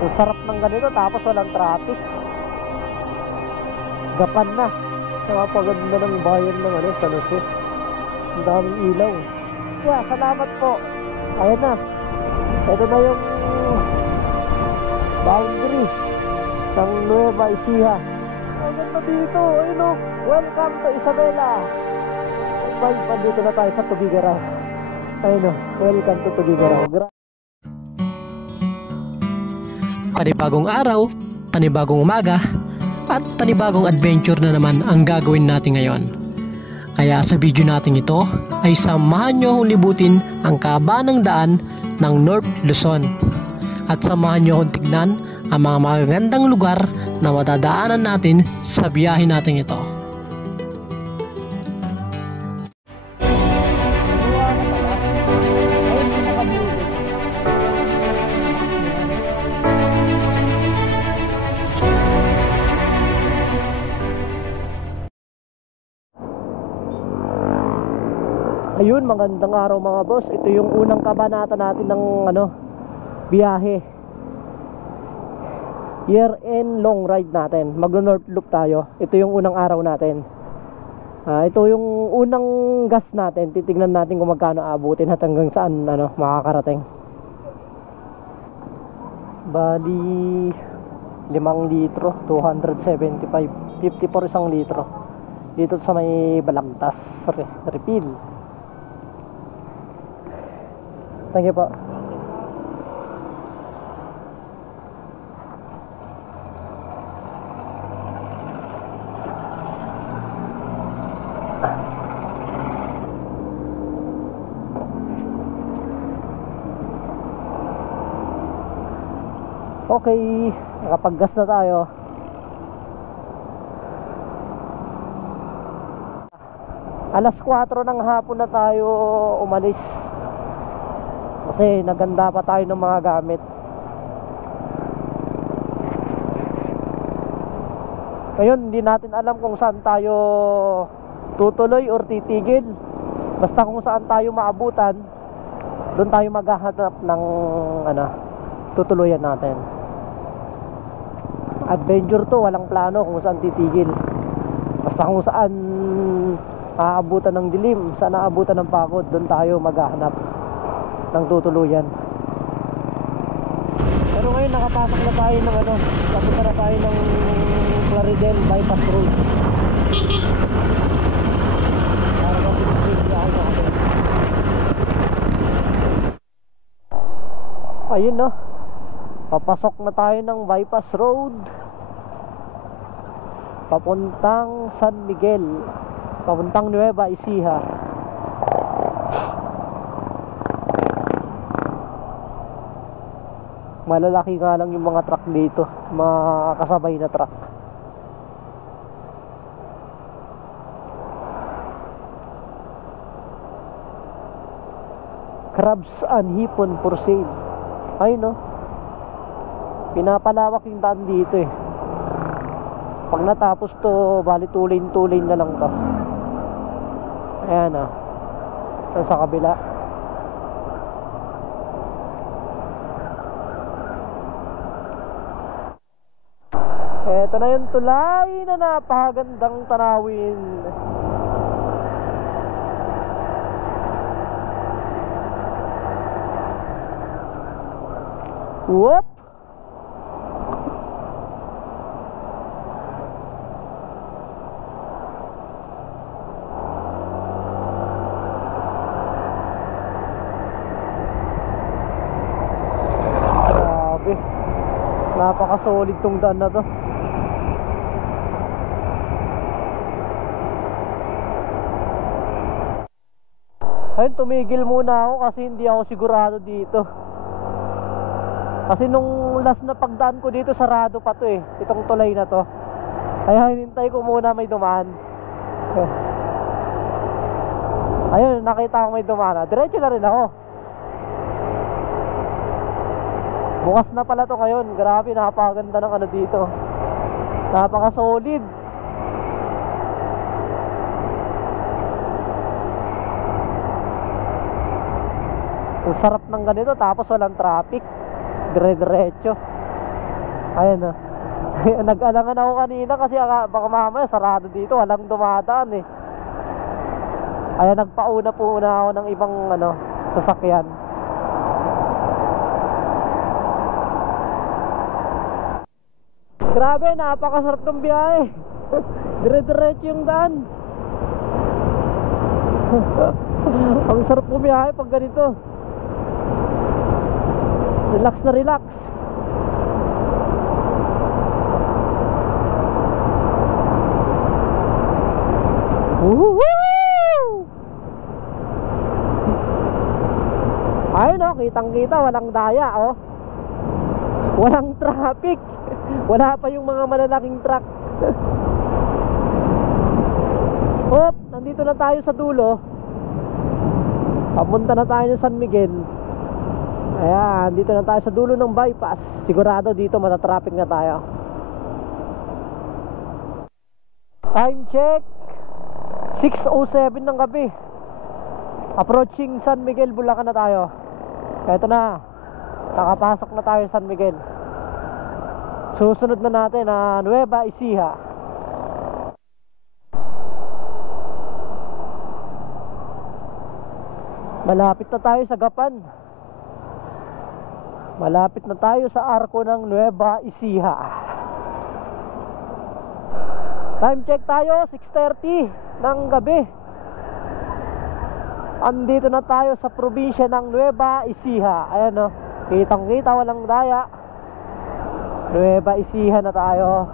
Ang sarap ng ganito tapos walang traffic. Gapan na. Napaganda ng bayan ng San Jose. Ang daming ilaw. Yeah, salamat po. Ayan na. Ito na yung boundary ng Nueva Ecija. Ang ganda dito. Ayun o. Welcome to Isabela. Bye. Dito na tayo sa Tubigaraw. Ayun o. Welcome to Tubigaraw. Panibagong araw, panibagong umaga, at panibagong adventure na naman ang gagawin natin ngayon. Kaya sa video natin ito ay samahan nyo akong libutin ang kahabaan ng daan ng North Luzon. At samahan nyo akong tignan ang mga magagandang lugar na madadaanan natin sa biyahe natin ito. Ayun, magandang araw mga boss. Ito yung unang kabanata natin ng biyahe. Year-end long ride natin. Mag-North Loop tayo. Ito yung unang araw natin. Ito yung unang gas natin. Titignan natin kung magkano abutin at hanggang saan makakarating. Bali 5 litro, 275, 54 isang litro. Dito sa may Balagtas refill. Thank you po. Okay, nakapag-gas na tayo. Alas 4 ng hapon na tayo umalis. Kasi naganda pa tayo ng mga gamit. Ngayon hindi natin alam kung saan tayo tutuloy or titigil. Basta kung saan tayo maabutan, doon tayo maghahanap ng tutuluyan natin. Adventure to, walang plano kung saan titigil. Basta kung saan aabutan ng dilim, saan aabutan ng pagod, doon tayo maghahanap ng tutuluyan. Pero ngayon nakapasok na tayo ng papunta na tayo ng Plaridel Bypass Road. Para mapipigil natin. Ayun no. Papasok na tayo ng Bypass Road. Papuntang San Miguel. Papuntang Nueva Ecija. Malalaki nga lang yung mga truck dito, mga kasabay na truck. Crabs and hipon for sale. Ay no, pinapalawak yung daan dito eh. Pag natapos to, bali tulin na lang to. Ayan sa kabila. Ito na yung tulay na napakagandang tanawin. Whoop! Grabe. Napaka-solid tong daan na to. Ayun, tumigil muna ako kasi hindi ako sigurado dito. Kasi nung last na pagdaan ko dito, sarado pa to eh, itong tulay na to. Kaya hinintay ko muna may dumaan. Ayun, nakita ko may dumaan. Diretso na rin ako. Bukas na pala to ngayon. Grabe, napakaganda ng dito. Napaka-solid. Ang sarap ng ganito tapos walang traffic. Dire-diretso. Ayan o. Nag-alangan ako kanina kasi baka mamaya sarado dito, walang dumadaan eh. Ayan, nagpauna po ako ng ibang sasakyan. Grabe, napakasarap ng biyahe. Dire-diretso yung daan. Ang sarap bumiyahe pag ganito. Relax na relax. Woohoo! Ayun o, kitang-kita, walang daya oh. Walang traffic. Wala pa yung mga malalaking truck. Hop, nandito na tayo sa dulo. Papunta na tayo sa San Miguel. Ayan, dito na tayo sa dulo ng bypass. Sigurado dito matatraffic na tayo. Time check 6:07 ng gabi. Approaching San Miguel, Bulacan na tayo. Eto na, nakapasok na tayo sa San Miguel. Susunod na natin na Nueva Ecija. Malapit na tayo sa Gapan. Malapit na tayo sa arko ng Nueva Ecija. Time check tayo 6:30 ng gabi. Andito na tayo sa probinsya ng Nueva Ecija. Ayan o, kitang kita, walang daya. Nueva Ecija na tayo.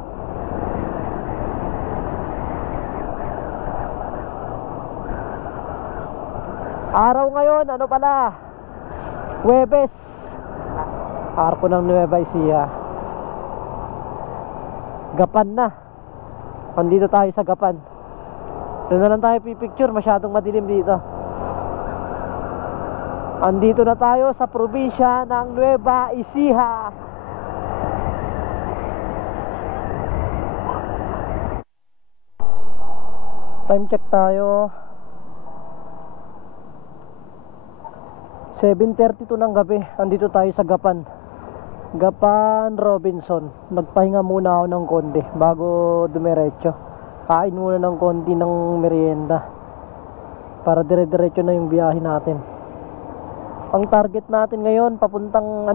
Araw ngayon, ano pala, Huwebes. Arko ng Nueva Ecija. Gapan na. Andito tayo sa Gapan. Doon na lang tayo pipicture, masyadong madilim dito. Andito na tayo sa probinsya ng Nueva Ecija. Time check tayo 7:32 ng gabi. Andito tayo sa Gapan. Gapan Robinson. Nagpahinga muna ako ng konti bago dumiretso. Kain muna ng konti ng merienda para dire-diretso na yung biyahe natin. Ang target natin ngayon papuntang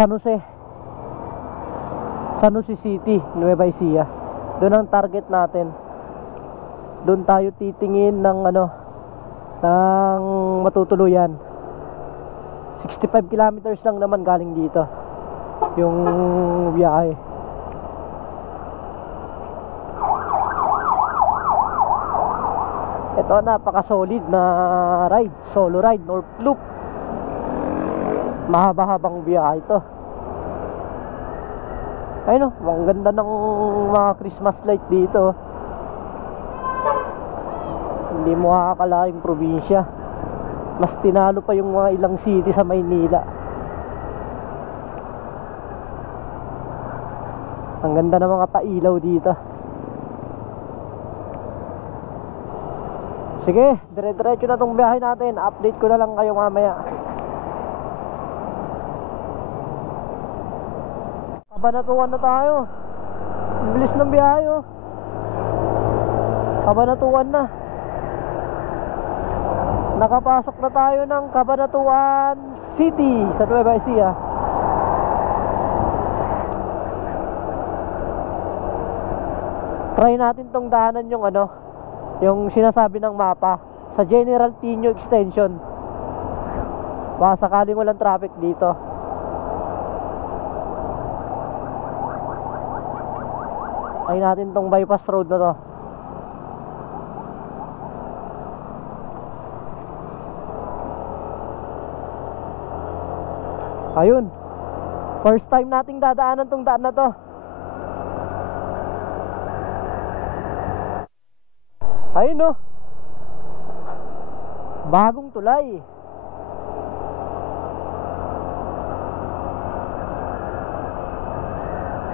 San Jose. San Jose City, Nueva Ecija. Doon ang target natin. Doon tayo titingin ng ng matutuluyan. 65 kilometers lang naman galing dito yung biyahe. Ito, napaka-solid na ride, solo ride, North Loop. Mahaba-habang biyahe ito. Ayun ang ganda ng mga Christmas light dito. Hindi mo makakala yung probinsya. Mas tinalo pa yung mga ilang city sa Maynila. Ang ganda ng mga pailaw dito. Sige, dire-diretso na tong biyahe natin. Update ko na lang kayo mamaya. Kabanatuan na tayo. Ang bilis ng biyahe oh. Kabanatuan na. Nakapasok na tayo ng Cabanatuan City sa Nueva Ecija. Try natin tong daanan yung yung sinasabi ng mapa sa General Tino Extension. Baka sakaling walang traffic dito. Try natin tong bypass road na to. Ayun, first time nating dadaanan tong daan na to. Ayun no, bagong tulay.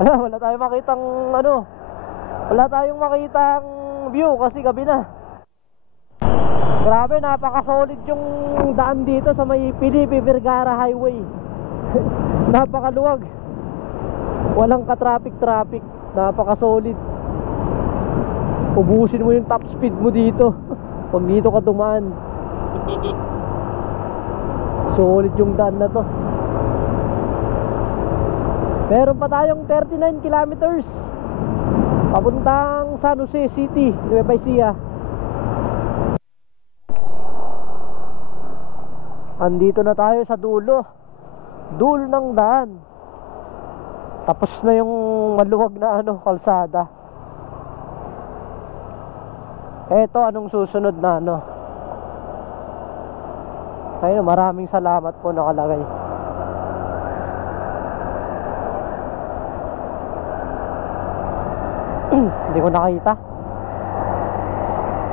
Wala tayong makitang wala tayong makitang view kasi gabi na. Grabe, napaka-solid yung daan dito sa may Felipe Vergara Highway. Napakaluwag. Walang ka-traffic, napaka-solid. Ubusin mo yung top speed mo dito pag dito ka dumaan. Solid yung daan na to. Meron pa tayong 39 kilometers papuntang San Jose City, Nueva Ecija. Andito na tayo sa dulo ng daan. Tapos na yung maluwag na kalsada. Eto, anong susunod na ayun, maraming salamat po nakalagay. Hindi ko nakita.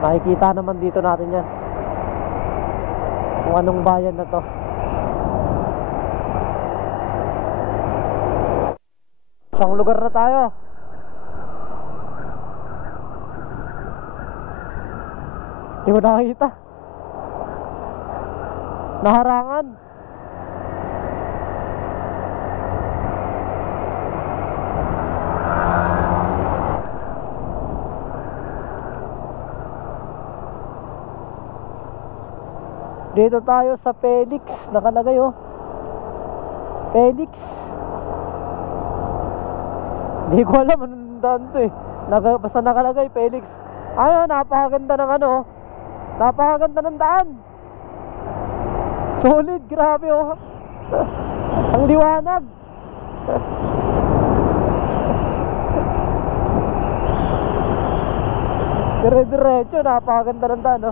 Nakikita naman dito natin yan kung anong bayan na to. Isang lugar na tayo. Hindi ko nakita. Naharangan. Dito tayo sa Felix. Nakalagay Felix. Hindi ko alam anong daan to basta nakalagay Felix. Ayun, napakaganda ng napakaganda ng daan. Solid, grabe ang liwanag. Dire-diretso, napakaganda ng daan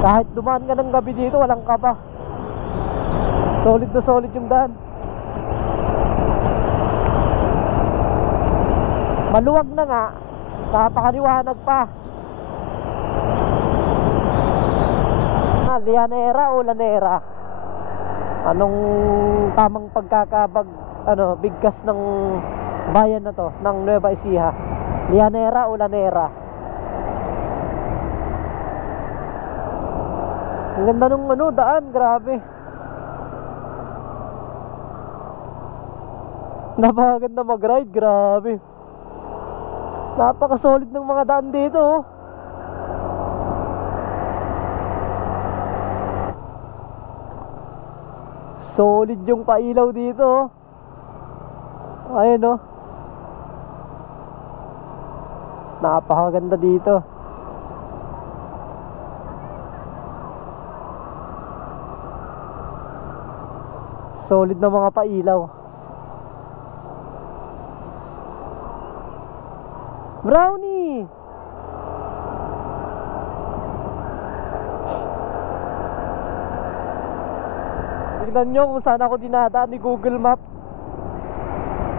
Kahit dumaan ka ng gabi dito, walang kaba. Solid na solid yung daan. Maluwag na nga, napakaliwanag pa. Lianera o Lanera? Anong tamang bigkas ng bayan na to, ng Nueva Ecija? Lianera o Lanera? Ang ganda nung daan, grabe. Napakaganda mag-ride, grabe. Napaka-solid ng mga daan dito Solid yung pailaw dito Ayun napakaganda dito. Solid na mga pailaw. Brownie! Tignan nyo kung saan ako dinadaan ni Google Map.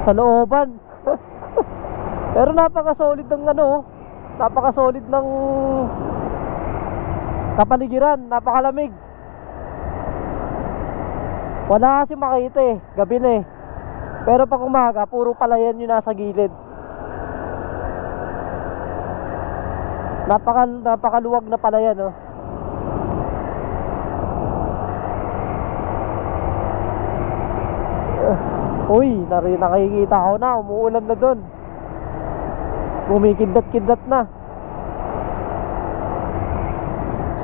Sa looban. Pero napaka-solid ng napaka-solid ng kapaligiran, napakalamig. Wala kasi makita gabi na Pero pag umaga, puro palayan yung nasa gilid. Napakaluwag na palayan Uy, nakikita ko na, umuulan na doon. Kumikindat-kindat na.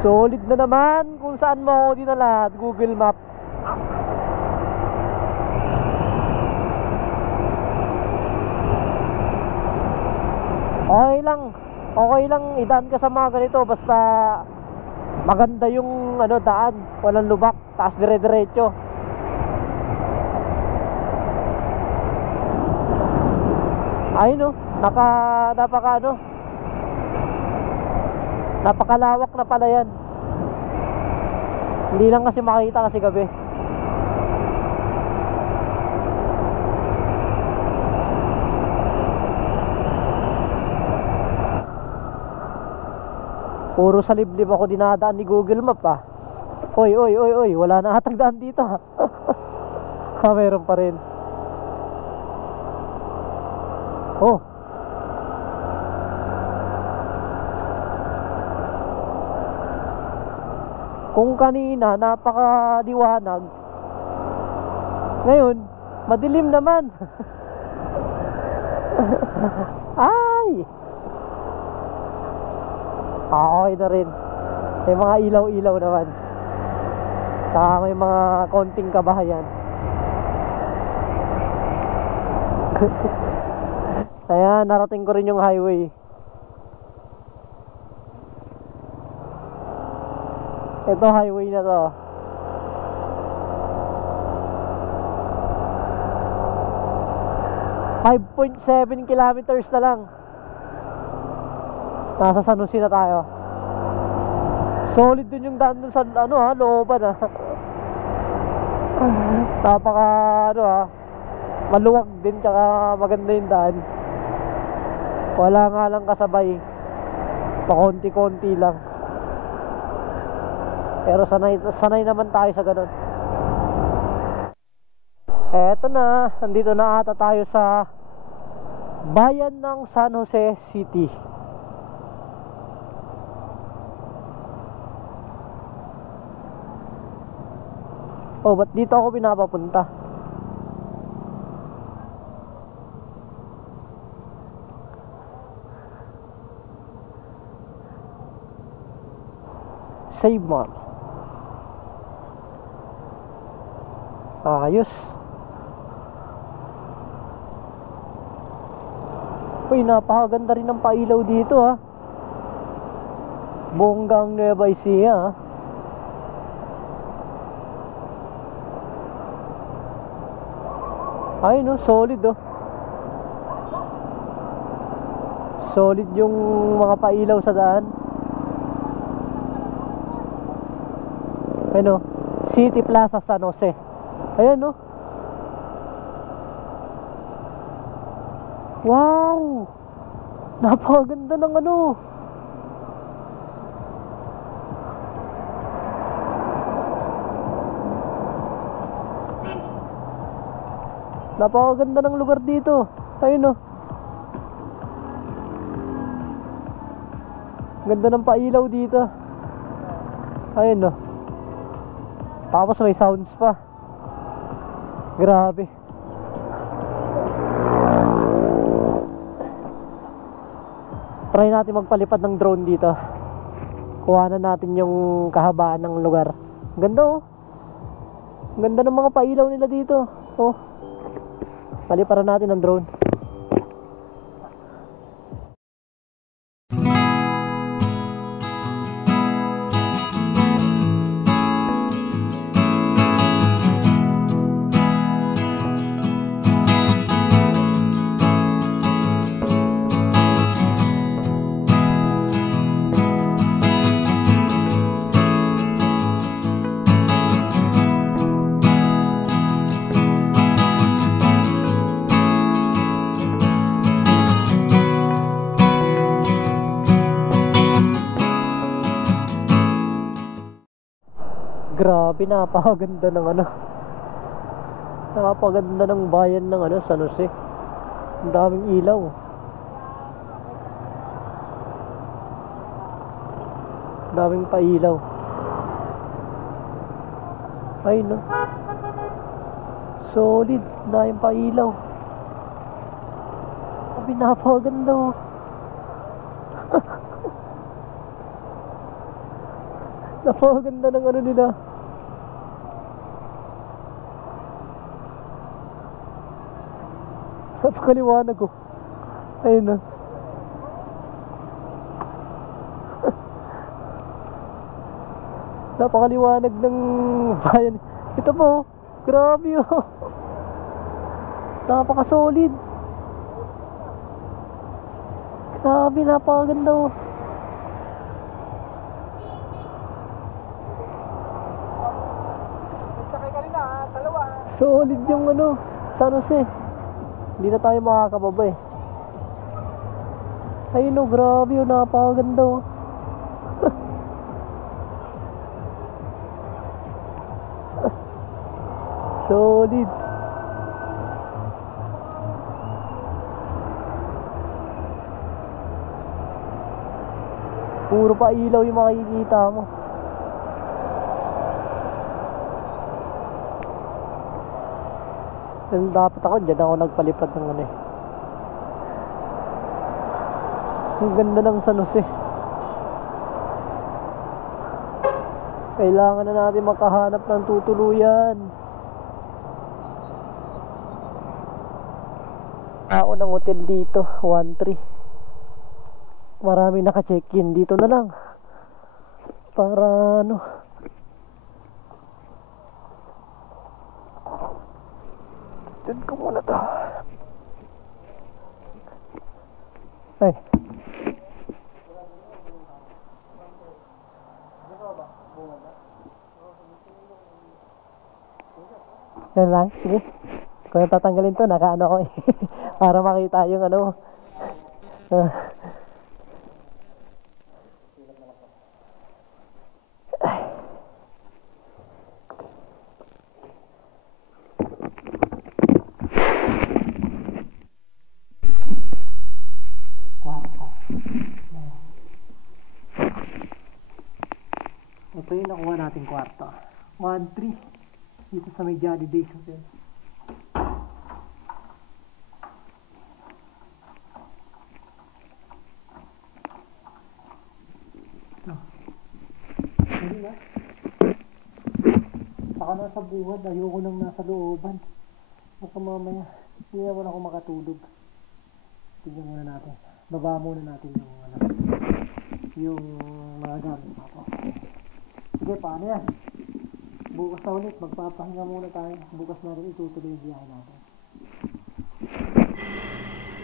Solid na naman kung saan mo ako dinala, Google Map. Okay lang idaan ka sa mga ganito basta maganda yung daan, walang lubak, taas dire-diretso. Ayun napakalawak na pala yan. Hindi lang kasi makita kasi gabi. Puro sa liblib ako dinadaan ni Google Map Oy, wala na atang daan dito meron pa rin. Kung kanina napakaliwanag, ngayon Madilim naman. Ay! Okay na rin. May mga ilaw-ilaw naman. Saka may mga konting kabahayan. Kaya narating ko rin yung highway. Ito highway na to. .7 kilometers na lang. Nasa San Jose na tayo. Solid dun yung daan dun sa looban Napaka maluwag din, tsaka maganda yung daan. Wala nga lang kasabay. Pakonti-konti lang. Pero sanay naman tayo sa ganun. Eto na, nandito na ata tayo sa bayan ng San Jose City. Oh, ba't dito ako pinapapunta? Save Mall. Ayos. Uy, napakaganda rin ng pailaw dito Bonggang Nueva Ecija Ay no, solid Solid yung mga pailaw sa daan. Ano, City Plaza San Jose. Ayan no. Wow! Napakaganda ng napakaganda ng lugar dito. Ayun ganda ng pailaw dito. Ayun tapos may sounds pa. Grabe. Try natin magpalipad ng drone dito. Kuhanan natin yung kahabaan ng lugar. Ganda Ganda ng mga pailaw nila dito. Paliparan natin ng drone. Grabe, napakaganda ng napakaganda ng bayan ng San Jose. Ang daming ilaw. Daming pailaw. Ay no. Solid, daming pailaw. Grabe, napakaganda napakaganda ng nila. Napakaliwanag ayun na. Napakaliwanag ng bayan. Ito po, grabe napakasolid. Grabe, napakaganda solid yung San Jose. Hindi na tayo makakababa ayun grabe napakaganda solid. Puro pa ilaw yung makikita mo. Then dapat ako, dyan ako nagpalipad ng ano eh. Ang ganda ng San Jose. Kailangan na natin makahanap ng tutuluyan. Tao ng hotel dito, 1-3. Marami naka-check-in. Dito na lang. Para ano. Diyan ko muna to. Ay. Yan lang, sige. Kung tatanggalin to, nakaano ko eh. Para makita yung ano. Ito yung nakuha nating kwarto. 1-3 dito sa may Jolly Days Hotel. Hindi na. Saka nasa buwan, ayoko nang nasa looban. Baka mamaya, hindi naman ako makatulog. Tignan muna natin. Baba muna natin yung ano, yung mga gamit ako. Sige, paano yan? Bukas na ulit, magpapahinga muna tayo. Bukas na rin itutuloy yung biyahe natin.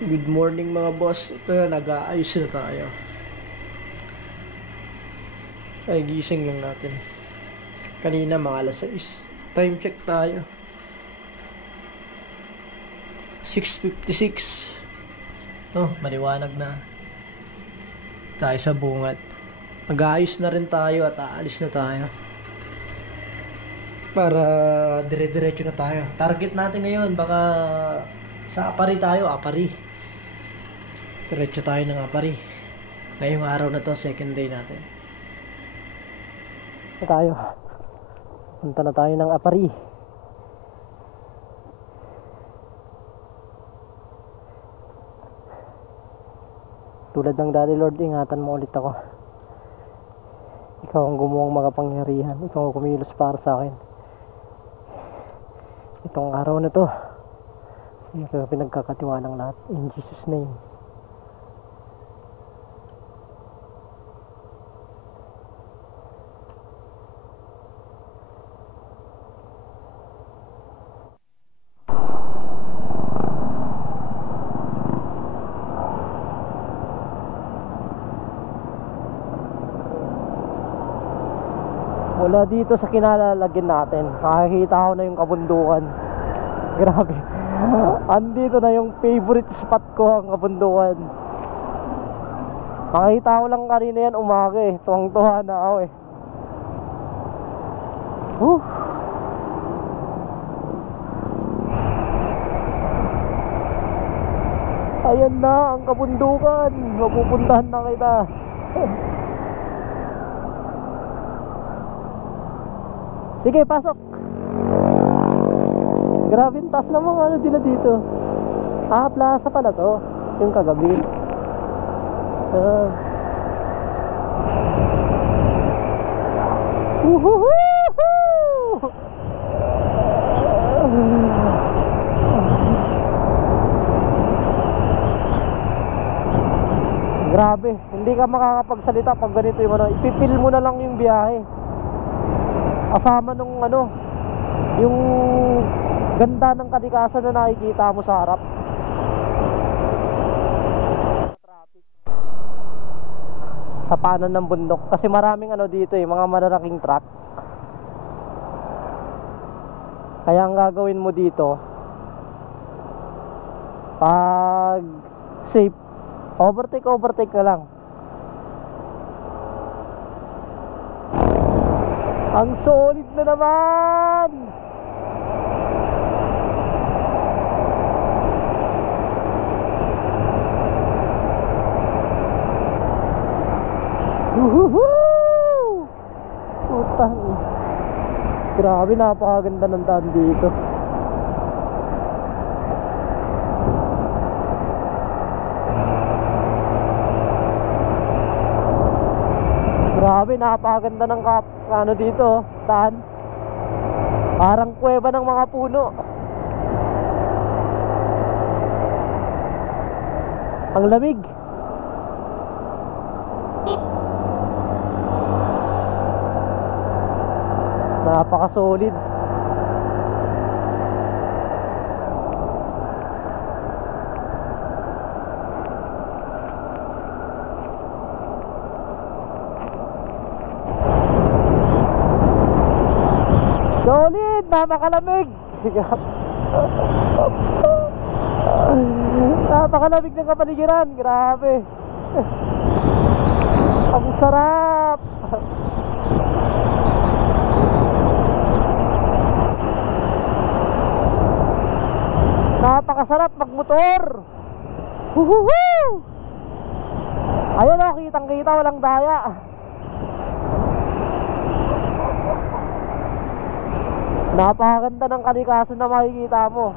Good morning mga boss. Ito na, nag-aayos na tayo. Ay, gising lang natin. Kanina mga alas 6. Time check tayo. 6:56. Oh, maliwanag na. Tayo sa bungad. Mag-aayos na rin tayo at aalis na tayo. Para dire-diretso na tayo. Target natin ngayon, baka sa Apari tayo, Apari. Diretso tayo ng Apari. Ngayong araw na to, second day natin. Tayo. Punta na tayo ng Apari. Tulad ng Daddy Lord, ingatan mo ulit ako. Ikaw ang gumawa makapangyarihan. Ikaw ang kumilos para sa akin. Itong araw na to, ikaw pinagkakatiwalang lahat. In Jesus' name. Mula dito sa kinalalagyan natin, makikita ko na yung kabundukan. Grabe. Andito na yung favorite spot ko, ang kabundukan. Makikita ko lang kanina yan umaga eh. Tuwang-tuwa na ako eh. Ayan na ang kabundukan. Mapupuntahan na kita. Sige, pasok. Grabe, taas na mga ano nila dito. Ah, plaza pala to. Yung kagabi. Grabe, hindi ka makakapagsalita pag ganito yung ano. Ipipil mo na lang yung biyahe. Kasama nung ano, yung ganda ng kalikasan na nakikita mo sa harap. Traffic sa panan ng bundok kasi maraming ano dito eh, mga malalaking truck. Kaya ang gagawin mo dito, pag safe, overtake na lang. Ang solid na naman. Woohoo! Putang. Grabe, napakaganda ng daan dito. Grabe, napakaganda ng ano dito, daan. Parang kuweba ng mga puno. Ang lamig. Napaka-solid. Solid, napakalamig. Napakalamig ng kapaligiran. Grabe. Ang sarap. Napakasarap magmotor. Huhuhu. Ayun o, kitang kita, walang daya. Napakaganda ng kalikasan na makikita mo.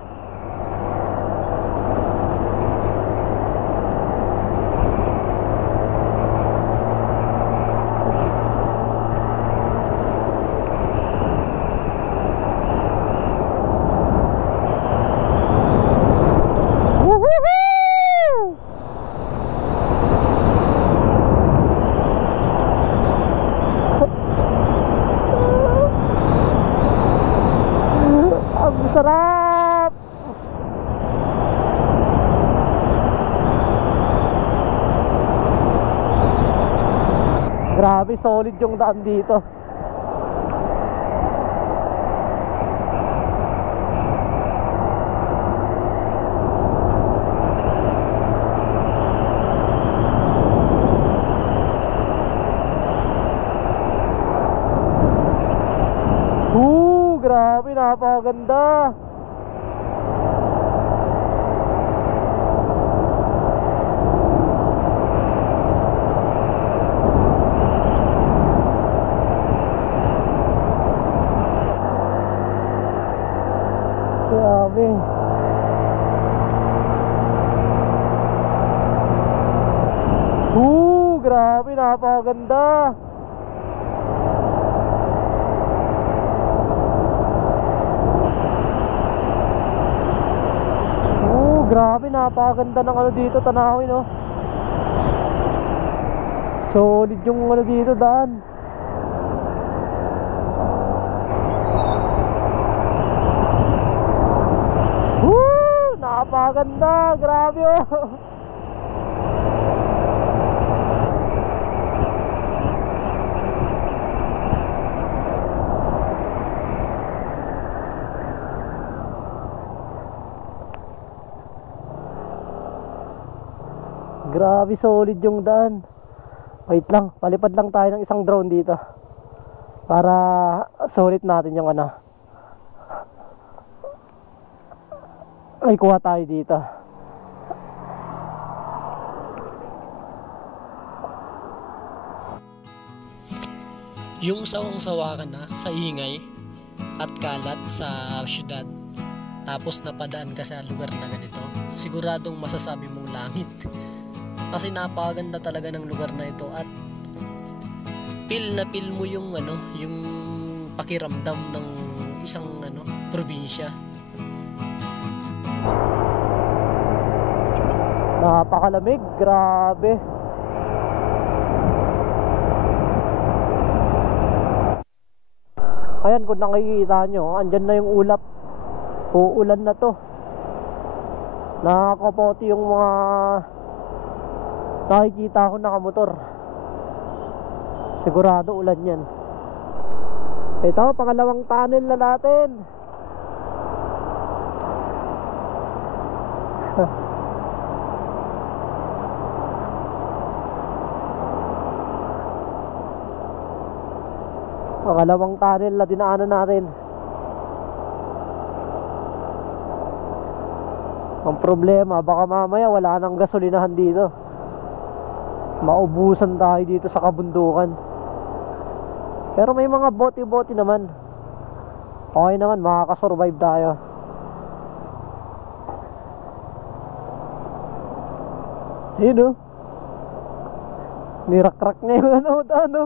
Sarap. Grabe, solid yung daan dito. Grabe, napakaganda. Grabe. Grabe, napakaganda. Grabe, napakaganda ng ano dito, tanawin, no? Solid yung ano dito, daan. Napakaganda, grabe, oh. Grabe, solid yung daan. Wait lang, palipad lang tayo ng isang drone dito para solid natin yung ano. Ay, kuha tayo dito. Yung sawang-sawa ka na sa ingay at kalat sa syudad, tapos napadaan ka sa lugar na ganito, siguradong masasabi mong langit. Kasi napakaganda talaga ng lugar na ito at feel na feel mo yung ano, yung pakiramdam ng isang ano, probinsya. Napakalamig, grabe. Ayan, kung nakikita nyo, andyan na yung ulap. Uulan na to. Nakakapoti yung mga nakikita ko nakamotor. Sigurado ulan yan. Ito, pangalawang tunnel na natin. Pangalawang tunnel na dinaanan natin. Ang problema, baka mamaya wala nang gasolinahan dito. Maubusan tayo dito sa kabundukan. Pero may mga bote-bote naman. Okay naman, makakasurvive tayo. Yun, oh. Nirak-rak na yung ano.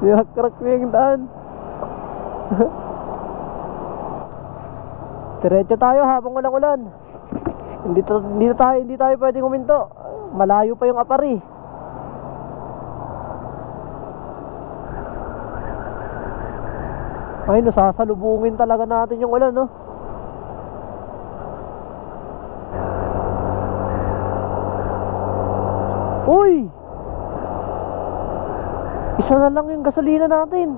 Sinakrak mo yung daan. Diretso tayo habang walang ulan. Hindi tayo pwedeng huminto. Malayo pa yung Apari. Ay, nasasalubungin talaga natin yung ulan, no? Uy! Isa na lang yung gasolina natin.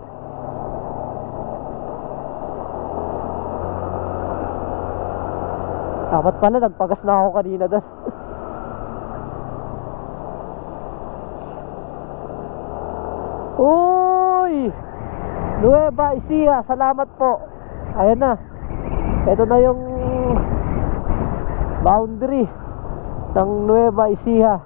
Dapat pala, nagpagas na ako kanina doon. Uy! Nueva Ecija, salamat po. Ayan na. Ito na yung boundary ng Nueva Ecija.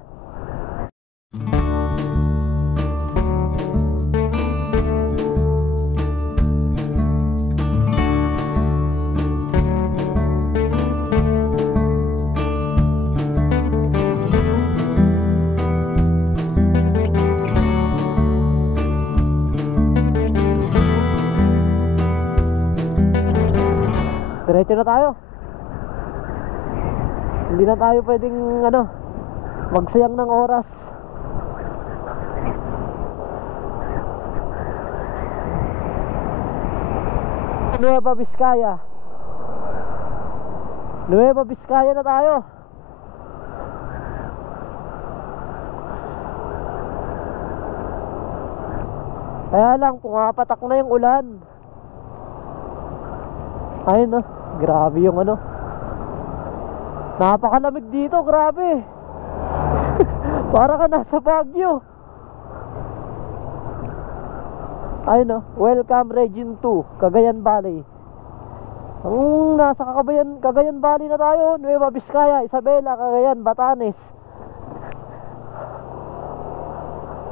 Diretso na tayo. Hindi na tayo pwedeng magsayang ng oras. Nueva Vizcaya. Nueva Vizcaya na tayo. Kaya lang, pumapatak na yung ulan. Ayun, no? Grabe yung napakalamig dito, grabe. Para ka nasa Baguio. Ayun, no? Welcome Region 2, Cagayan Valley. Nasa Cagayan Valley na tayo. Nueva Vizcaya, Isabela, Cagayan, Batanes.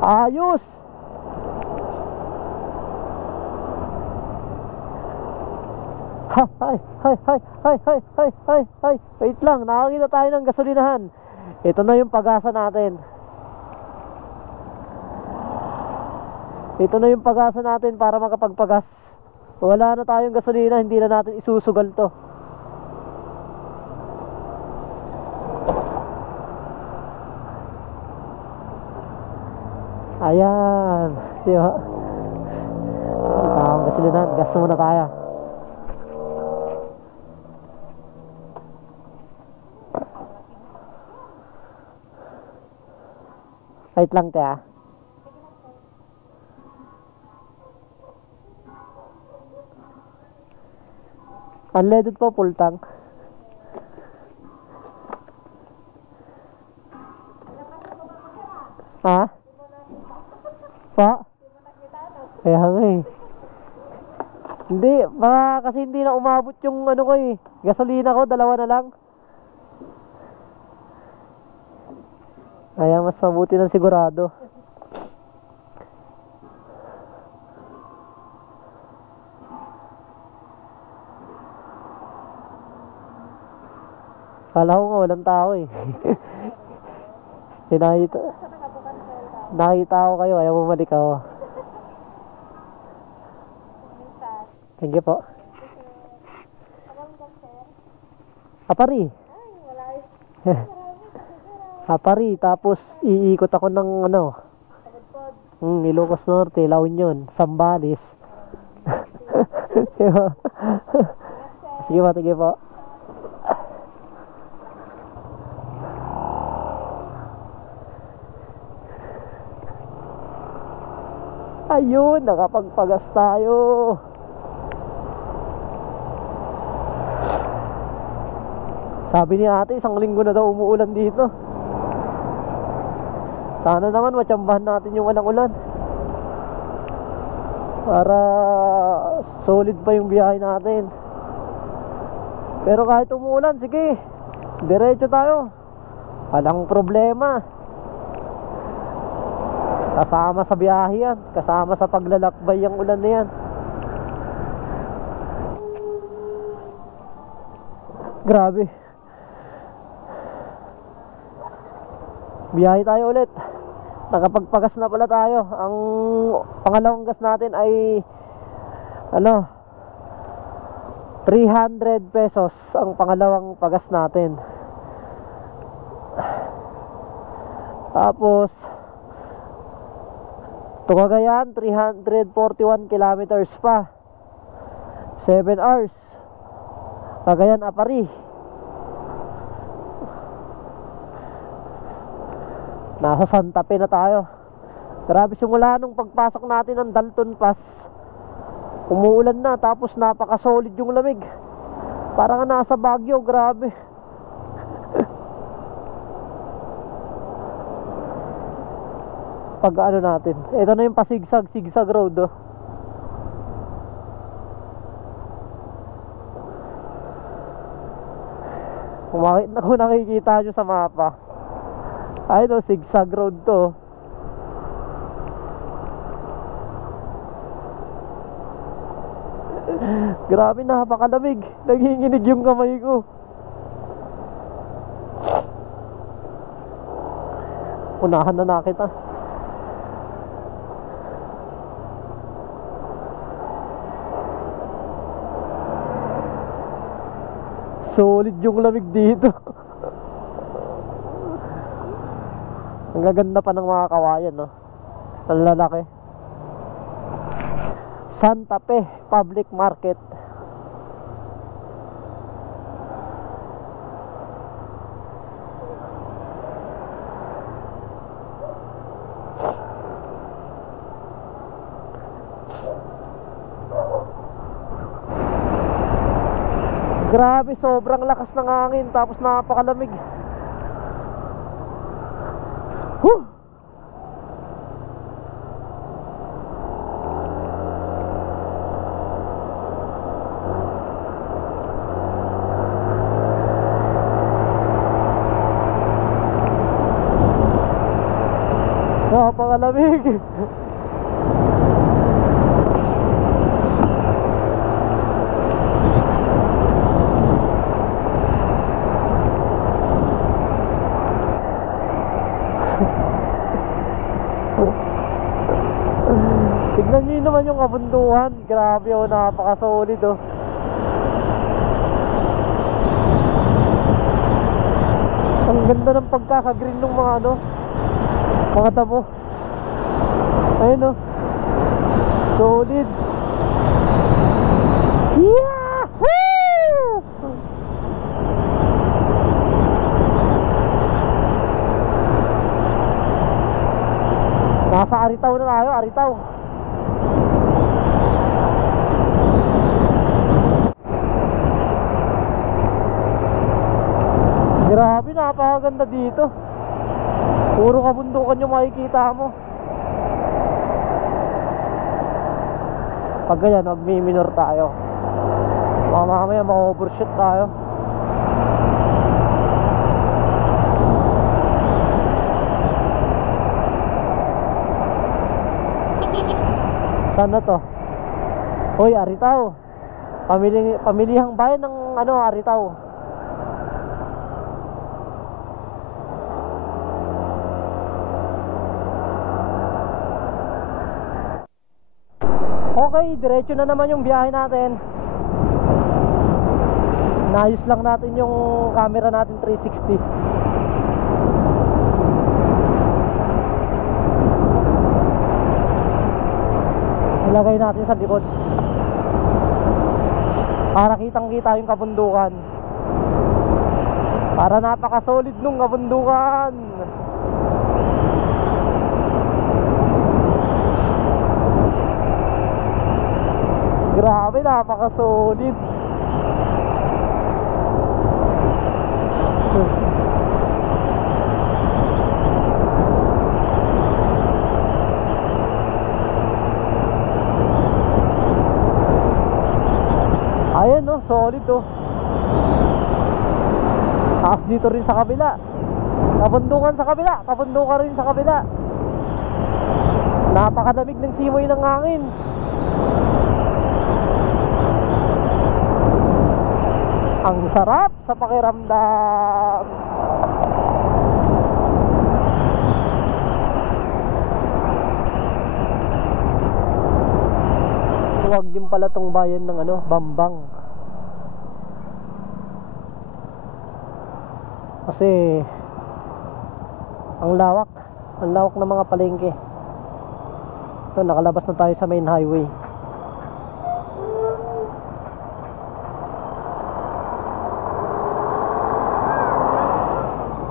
Ayos. Hay. Wait lang, nakakita tayo ng gasolinahan. Ito na yung pag-asa natin. Ito na yung pag-asa natin para makapagpagas. Wala na tayong gasolina, hindi na natin isusugal to. Ayan. Diba? Tamang gasolinahan, gas muna tayo. Wait lang kaya. Unleaded po, full tank. Ha? Pa? Kaya nga eh. Hindi, kasi hindi na umabot yung ko eh. Gasolina ko, 2 na lang. Kaya mas mabuti ng sigurado. Kala ko nga walang tao eh. Nakita ko kayo, kaya bumalik ako. Thank you po. Apari. Apari, tapos iikot ako ng Ilocos Norte, La Union, Zambales. Sige po. Ayun, nakapagpagas tayo. Sabi ni ate, 1 linggo na daw umuulan dito. Sana naman matsambahan natin yung walang ulan para solid pa yung biyahe natin. Pero kahit umuulan, sige, diretso tayo, walang problema. Kasama sa biyahe yan, kasama sa paglalakbay yung ulan na yan. Grabe. Biyahe tayo ulit. Nakapagpagas na pala tayo. Ang pangalawang gas natin ay 300 pesos ang pangalawang pagas natin. Tapos Cagayan 341 kilometers pa, 7 hours. Cagayan Apari. Nasa Santa Fe na tayo. Grabe, simula nung pagpasok natin ng Dalton Pass, umuulan na, tapos napaka-solid yung lamig. Parang nasa Baguio, grabe. Pag ano natin, ito na yung pasigsag road, oh. Kung nakikita nyo sa mapa, ay no, zigzag road to. Grabe, napakalamig. Nanginginig yung kamay ko. Unahan na kita. Solid yung lamig dito. Ang gaganda pa ng mga kawayan, no? Ang lalaki. Santa Fe Public Market. Grabe, sobrang lakas ng hangin, tapos napakalamig. Napakalamig. Tignan nyo naman yung kabunduhan. Grabe, oh, napaka-solid, oh. Ang ganda ng pagkaka-green ng mga mga damo. Ayun, oh. Solid. Yahoo! Nasa Aritaw na tayo, Aritaw. Grabe, napakaganda dito. Puro kabundukan yung makikita mo. Pag ganyan, magmi-minor tayo. Mamaya ma-overshoot tayo. Saan na to? Hoy, Aritaw. Pamilihang bayan ng Aritaw. Okay, diretso na naman yung biyahe natin. Naayos lang natin yung camera natin 360. Ilagay natin sa likod para kitang kita yung kabundukan. Para napaka-solid nung kabundukan. Grabe, napaka-solid. Ayan, no, solid, oh. Tapos dito rin sa kabila. Kabundukan sa kabila, kabundukan rin sa kabila. Napakadamig ng simoy ng hangin. Ang sarap sa pakiramdam. Huwag din pala tong bayan ng ano, Bambang. Kasi ang lawak ng mga palengke. So nakalabas na tayo sa main highway.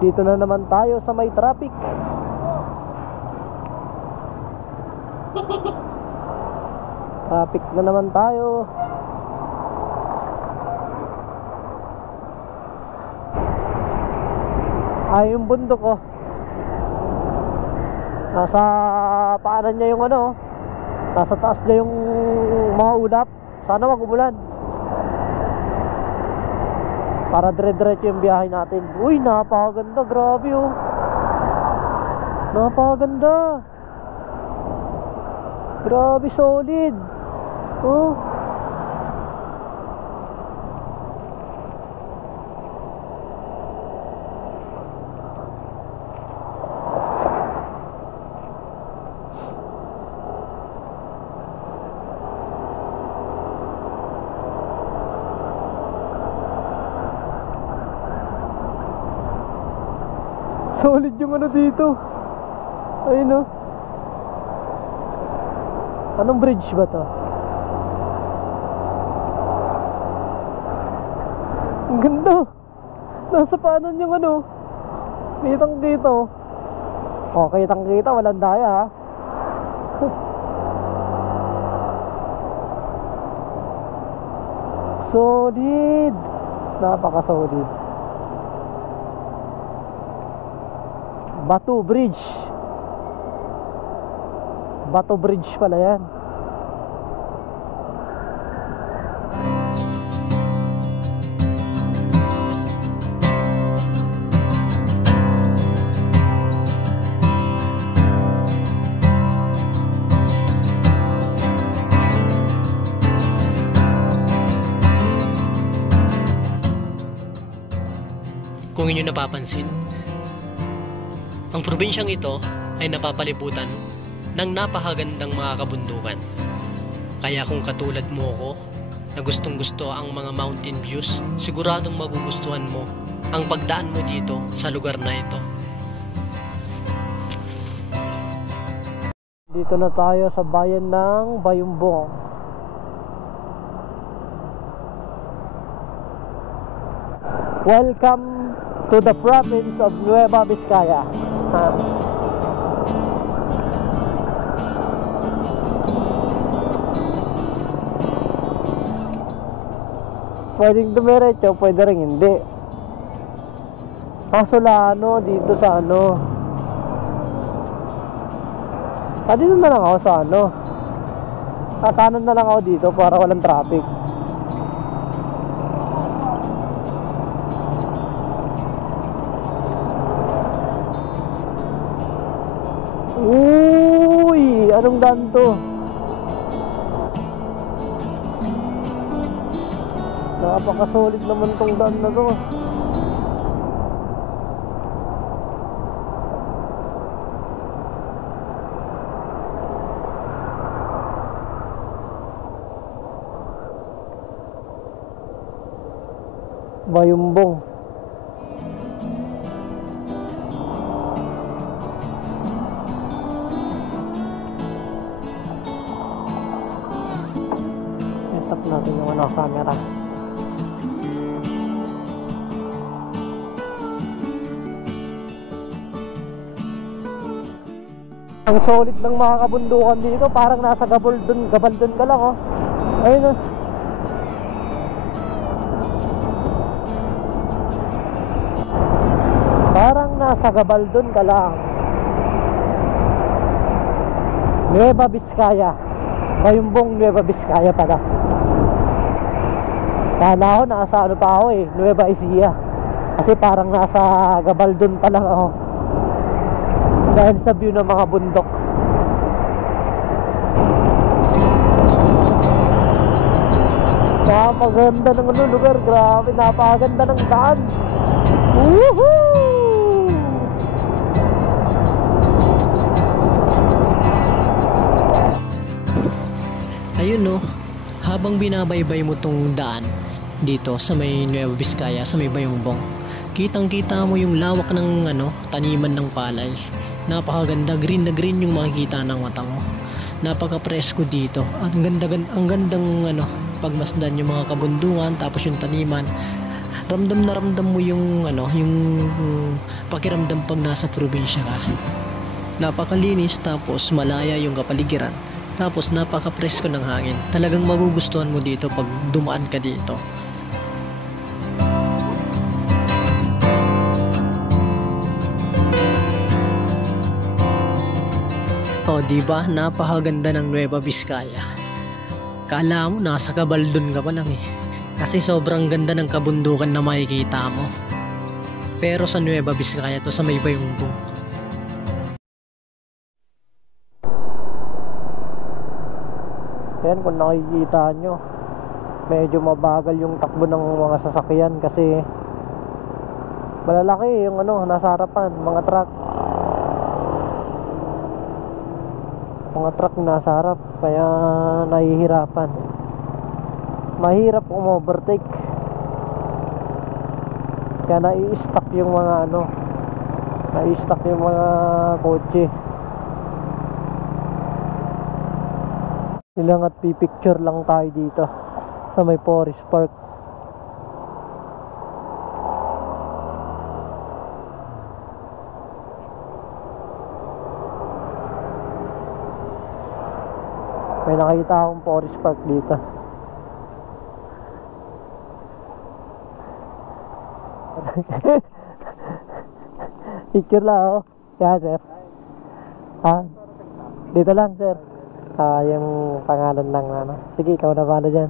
Dito na naman tayo sa may traffic. Traffic na naman tayo. Ay, yung bundok ko. Nasa paanan niya yung ano. Nasa taas niya yung mga ulap. Sana wag umulan. Para dire-diretso yung biyahe natin. Uy, napakaganda, grabe oh. Napakaganda. Grabe, solid. Oh. Solid yung ano dito. Ayun oh. Anong bridge ba to? Ang ganda. Nasa paanan yung ano. Kitang dito. Oh, kitang kita, walang daya ha. Solid. Napaka-solid. Batu Bridge. Batu Bridge pala yan. Kung inyo napapansin, ang probinsyang ito ay napapalibutan ng napakagandang mga kabundukan. Kaya kung katulad mo ko na gustong gusto ang mga mountain views, siguradong magugustuhan mo ang pagdaan mo dito sa lugar na ito. Dito na tayo sa bayan ng Bayumbong. Welcome to the province of Nueva Vizcaya. Pwedeng dumiretso, pwede rin hindi. Kaso ano, dito sa ano. Dito na lang ako sa ano. Kanan na lang ako dito para walang traffic. Uy, anong daan to? Napaka-solid naman tong daan na to. Bayumbong. Tap natin yung ano, camera. Ang solid ng mga kabundukan dito, parang nasa Gabaldon ka lang oh. Ayun oh. Parang nasa Gabaldon ka lang. Nueva Vizcaya. Bayumbong, Nueva Vizcaya pala. Kala ko nasa ano pa ako eh, Nueva Ecija. Kasi parang nasa Gabaldon pa lang ako. Dahil sa view ng mga bundok. Napaganda ng ano, lugar. Grabe, napaganda ng daan. Woohoo! Ayun no, habang binabaybay mo tong daan dito sa may Nueva Vizcaya, sa may Bayongbong, kitang-kita mo yung lawak ng taniman ng palay. Napakaganda, green na green yung makikita ng mata mo. Napaka-presko dito. At ang gandang pagmasdan yung mga kabundungan, tapos yung taniman. Ramdam na ramdam mo yung yung pakiramdam pag nasa probinsya ka. Napakalinis, tapos malaya yung kapaligiran. Tapos napaka-presko ng hangin. Talagang magugustuhan mo dito pag dumaan ka dito. O, diba? Napakaganda ng Nueva Vizcaya. Kala mo nasa Kabaldon ka pa lang eh. Kasi sobrang ganda ng kabundukan na makikita mo. Pero sa Nueva Vizcaya to, sa may Bayongbong. Ayan, kung nakikita nyo, medyo mabagal yung takbo ng mga sasakyan kasi malalaki yung nasa harapan, mga truck nasa harap, kaya nahihirapan, mahirap overtake, kaya nai-stuck yung mga kotse. Silang at pipicture lang tayo dito sa may Forest Park. May nakita akong Forest Park dito. Picture lang ako. Kaya sir, dito lang sir. Yung pangalan lang sige, ikaw na paano dyan.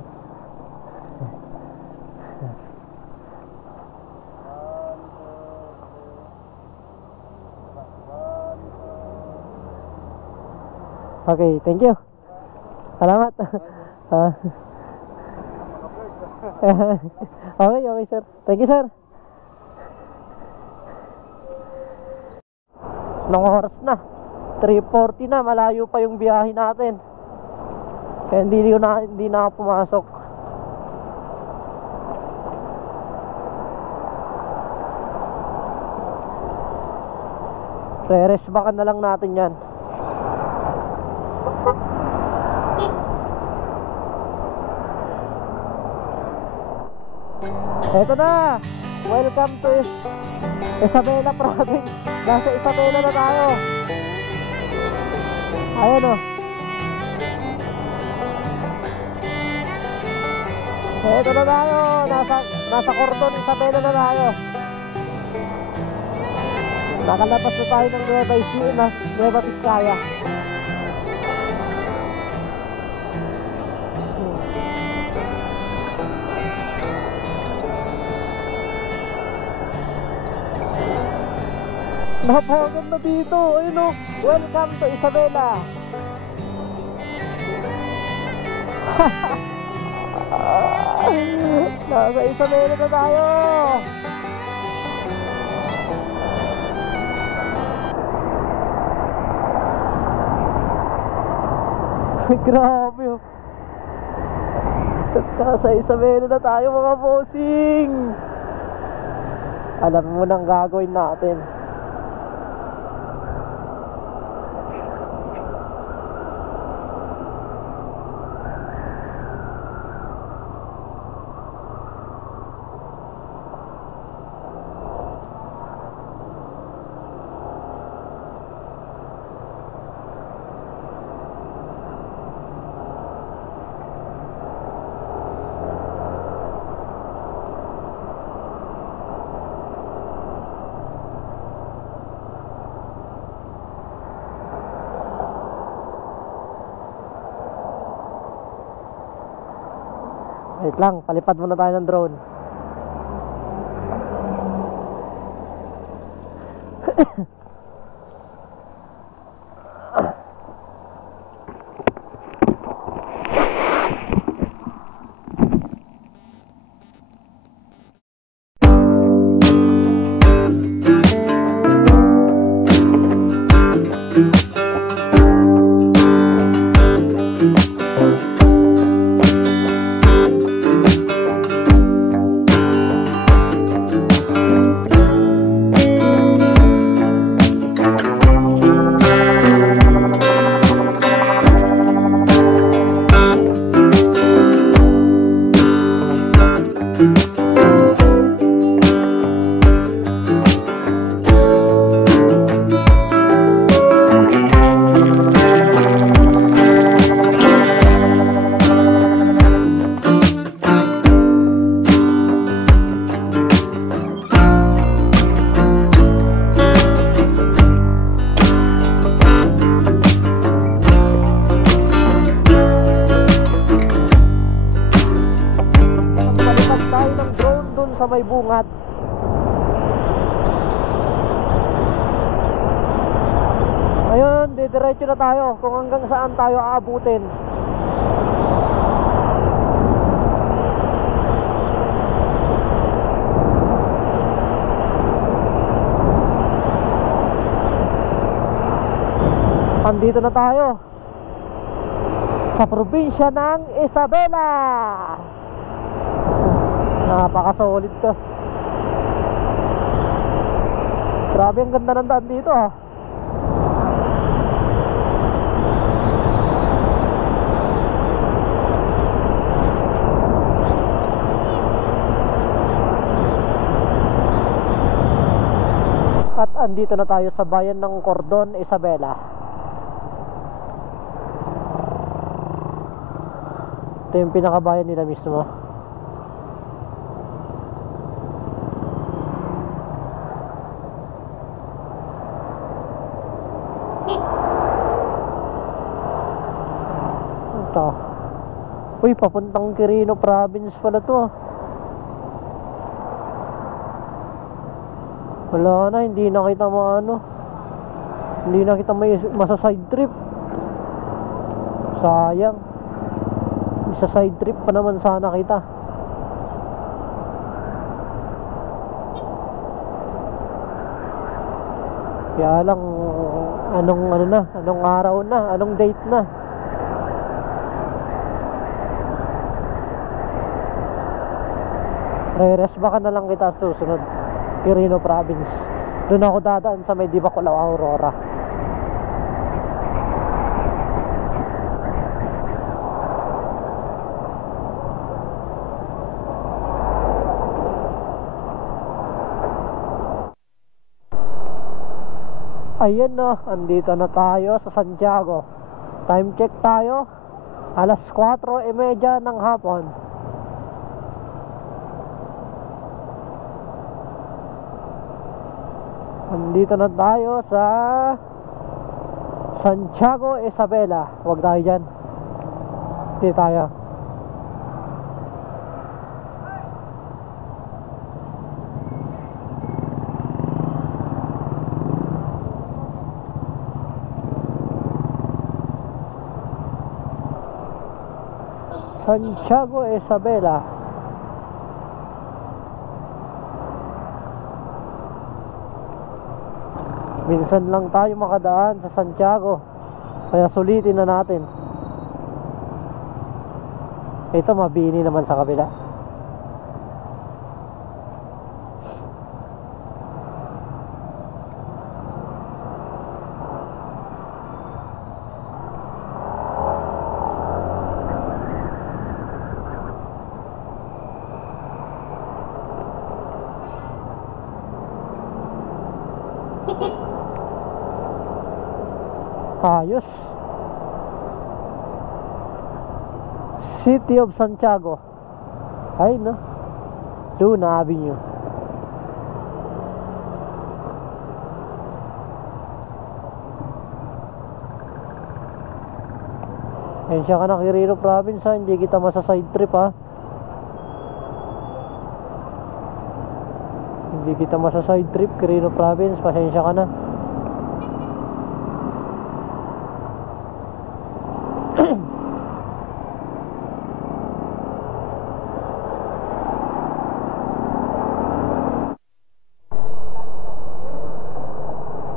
Okay, thank you. Salamat. Okay sir. Thank you sir. Nung oras na 3:40 na, malayo pa yung biyahe natin. Kaya hindi na ako pumasok. Re-rest baka na lang natin yan. Eto na! Welcome to Isabela Province. Nasa Isabela na tayo. Ayan o. Eto na tayo. Nasa Cordon Isabela na tayo. Nakalabas na tayo ng Nueva Vizcaya. Napakaganda dito. Ayun o. Welcome to Isabela. Nasa Isabela na tayo. Grabe o. Nasa Isabela na tayo mga bossing. Alam mo nang gagawin natin. Wait lang, palipad muna tayo ng drone. Sa may bungat. Ayun, didiretso na tayo kung hanggang saan tayo aabutin. Andito na tayo sa probinsya ng Isabela. Napaka-solid to. Grabe, ang ganda ng daan dito ha. At andito na tayo sa bayan ng Cordon, Isabela. Ito yung pinakabayan nila mismo. Uy, papuntang Quirino province pala to. Wala na, hindi na kita maano. Hindi na kita may masa-side trip. Sayang. Isa side trip pa naman sana kita. Kaya lang anong araw na, anong date na. Re-rest baka na lang kita susunod. Quirino province. Doon ako dadaan sa may Dibacolao, Aurora. Ayan na, andito na tayo sa Santiago. Time check tayo, alas 4:30 ng hapon. Andito na tayo sa Santiago, Isabela. Huwag tayo dyan. Hindi tayo. Santiago, Isabela. Minsan lang tayo makadaan sa Santiago, kaya sulitin na natin. Ito mabini naman sa kabila. Ayos. City of Santiago. Ay no, Luna Avenue. Pasensya ka na, Quirino province ha. Hindi kita masa-side trip ha. Hindi kita masa-side trip, Quirino province. Pasensya ka na.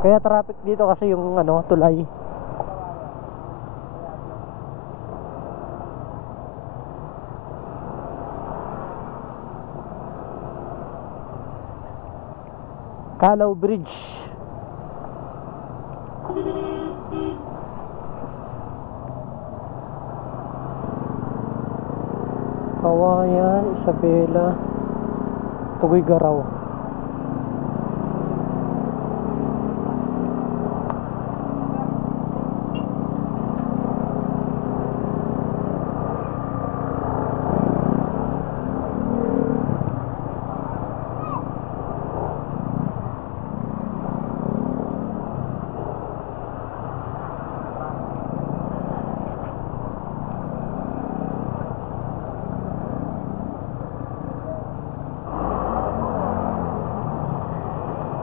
Kaya traffic dito kasi yung tulay. Calao Bridge. Kawayan, Isabela. Tugoy Garaw.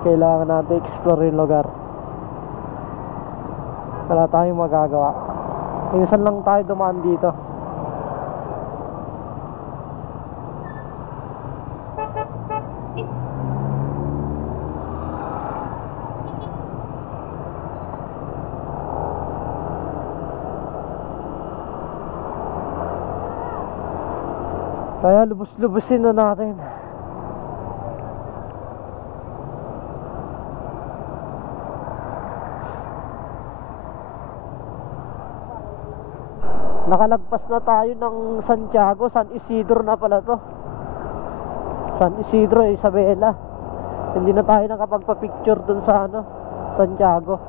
Kailangan natin explore yung lugar. Wala tayong magagawa. Minsan lang tayo dumaan dito. Kaya lubos-lubusin na natin. Nakalagpas na tayo ng Santiago. San Isidro na pala to. San Isidro, Isabela. Hindi na tayo nakapagpa-picture dun sa ano, Santiago.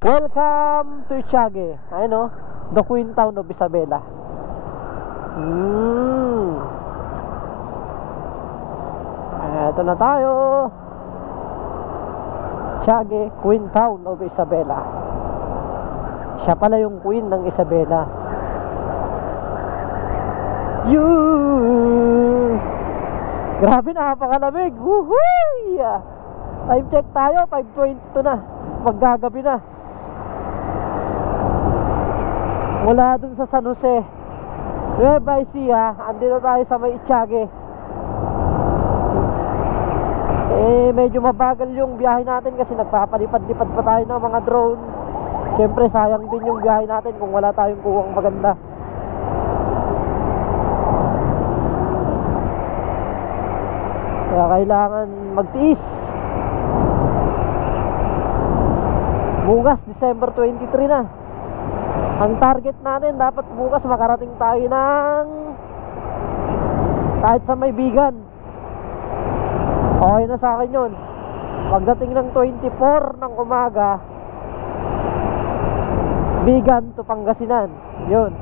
Welcome to Tiague. Ayun o, the Queen Town of Isabela. Eto na tayo. Tiague, Queen Town of Isabela. Siya pala yung Queen ng Isabela. Grabe, napakalamig. Woohoo! Time check tayo, 5:22 na. Maggagabi na. Mula dun sa San Jose, Nueva Ecija, andito tayo sa may Tiague. Medyo mabagal yung biyahe natin kasi nagpapalipad-lipad pa tayo ng mga drone. Siyempre sayang din yung biyahe natin kung wala tayong kuwang maganda. Kaya kailangan magtiis. Bukas, December 23 na. Ang target natin, dapat bukas makarating tayo ng kahit sa may Bigan. Okay na sa akin yun. Pagdating ng 24 ng umaga, Bigan to Pangasinan. Yun.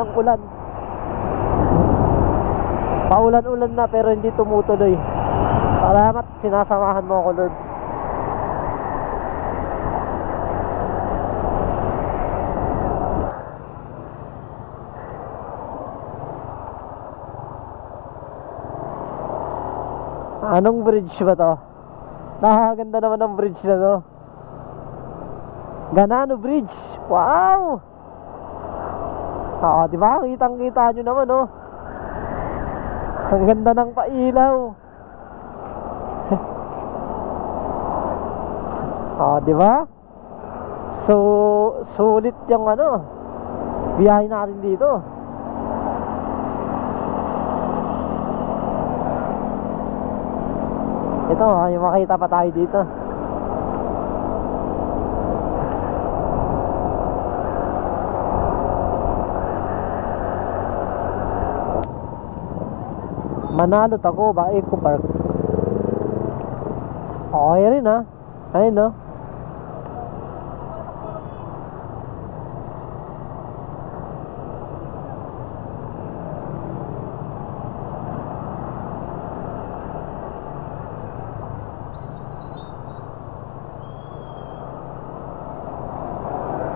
Ng ulan. Paulan-ulan na pero hindi tumutuloy. Salamat, sinasamahan mo ako, Lord. Anong bridge ba to? Nakakaganda naman ng bridge na to. Ganano Bridge. Wow! Diba? Kitang-kita nyo naman, oh. Ang ganda ng pailaw. Diba? So, sulit yung ano, biyahe natin dito. Ito, yung makita pa tayo dito. Manalo Tacoma Eco Park. Okay rin, ha. Ayun, no.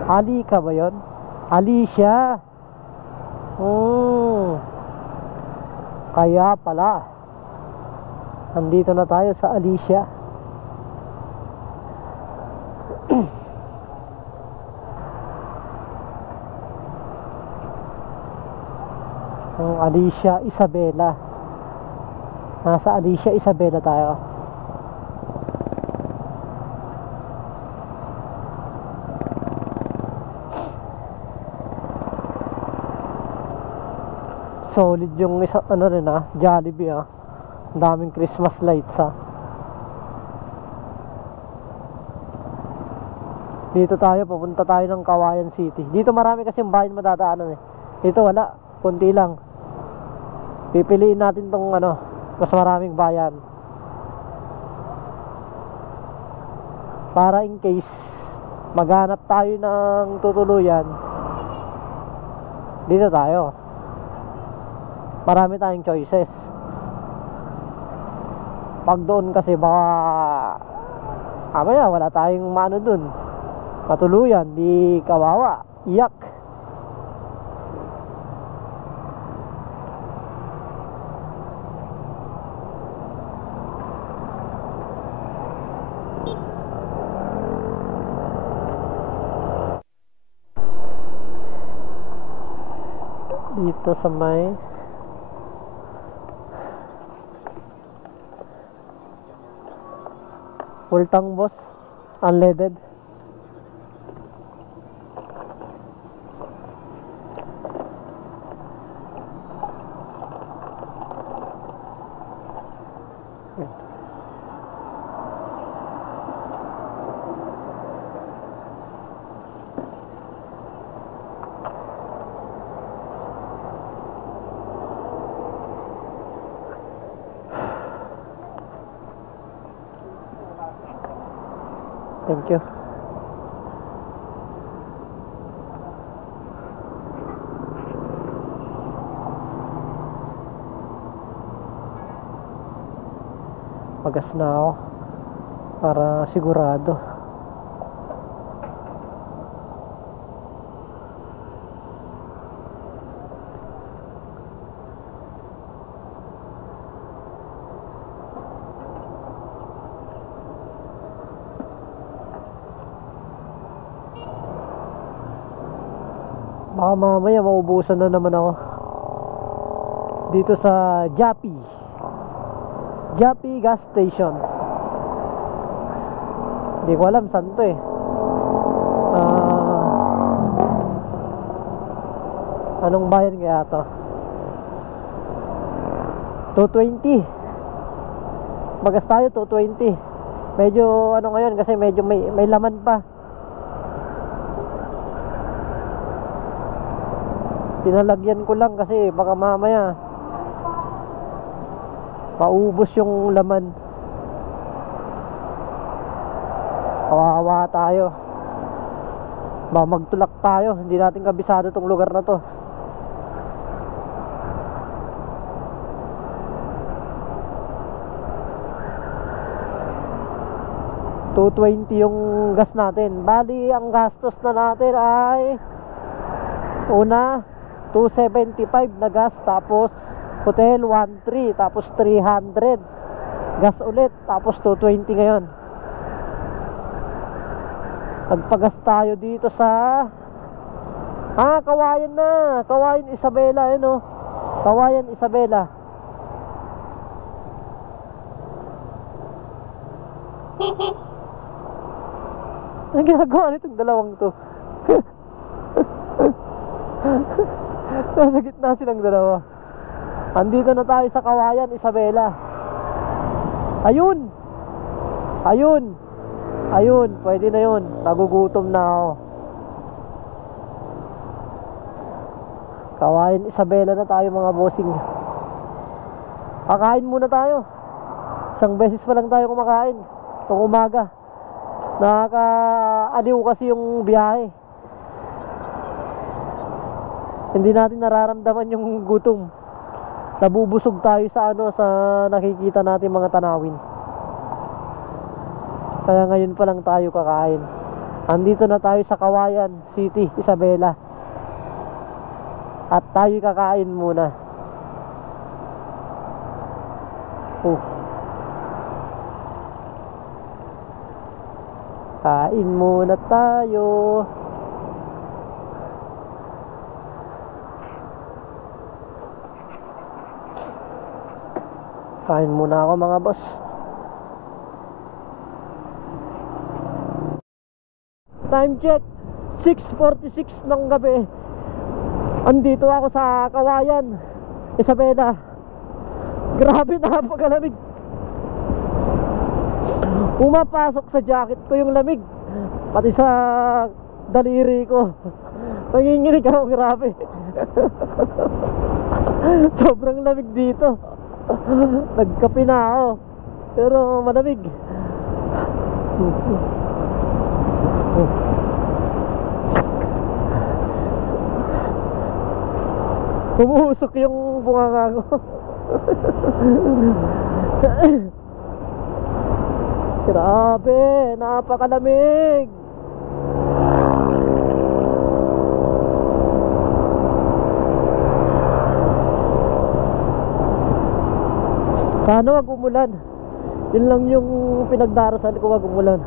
Alika ba yun? Alicia. Kaya pala andito na tayo sa Alicia. Alicia Isabela. Nasa Alicia Isabela tayo. Solid yung isa, ano rin Jollibee Ang daming Christmas lights Dito tayo, papunta tayo ng Kawayan City. Dito marami kasi bayan madadaanan Dito wala, kunti lang. Pipiliin natin tong mas maraming bayan. Para in case maghanap tayo ng tutuluyan, dito tayo. Marami tayong choices. Pag doon kasi baka wala tayong maano dun, matuluyan, di kawawa, iyak. Dito sa may Ultang boss, unleaded. Thank you. Pagas na ako para sigurado. Baka mamaya maubusan na naman ako dito sa Jollibee gas station. Hindi ko alam saan to anong bayan kaya to? 220. Bagas tayo 220. Medyo ngayon kasi medyo may laman pa. Pinalagyan ko lang kasi baka mamaya paubos yung laman. Kawawa tayo. Baka magtulak tayo. Hindi natin kabisado tong lugar na to. $220 yung gas natin. Bali ang gastos na natin ay una $275 na gas, tapos hotel 1.3, tapos 300 gas ulit, tapos 220 ngayon. Nagpagas tayo dito sa Kawayan na, Kawayan Isabela, Kawayan Isabela. Ang ginagawa nitong dalawang to? Nasa gitna silang dalawa. Andito na tayo sa Kawayan Isabela. Ayun, pwede na yun. Nagugutom na ako. Kawayan Isabela na tayo mga bossing. Kakain muna tayo. Isang beses pa lang tayo kumakain itong umaga. Nakaka-aliw kasi yung biyahe. Hindi natin nararamdaman yung gutom. Nabubusog tayo sa sa nakikita natin mga tanawin. Kaya ngayon pa lang tayo kakain. Andito na tayo sa Kawayan City, Isabela. At tayo kakain muna. Kain muna tayo. Kain muna ako mga boss. Time check 6:46 ng gabi. Andito ako sa Kawayan. Isabela. Grabe, napakalamig. Pumapasok sa jacket ko yung lamig, pati sa daliri ko. Nanginginig ako, grabe. Sobrang lamig dito. Nagkape na ako, pero malamig. Umuusok yung bunganga ko. Grabe, napakalamig. Sana wag umulan. Yun lang yung pinagdarasal ko, wag umulan.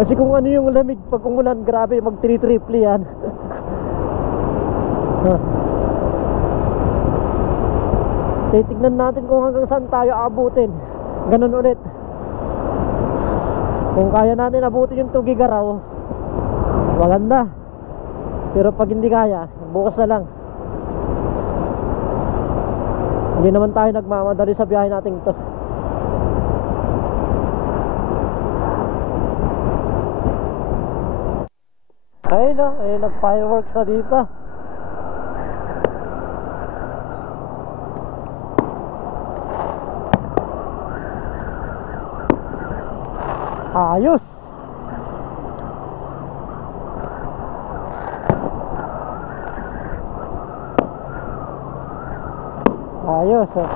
Kasi kung ano yung lamig pag umulan, grabe, mag-triple yan. Titignan natin kung hanggang saan tayo abutin. Ganun ulit. Kung kaya natin abutin yung Tugigaraw, maganda. Pero pag hindi kaya, bukas na lang. Hindi naman tayo nagmamadali sa biyahe natin ito. Ayun o, ayun, nag-fireworks na dito. Ayos. Ayos eh.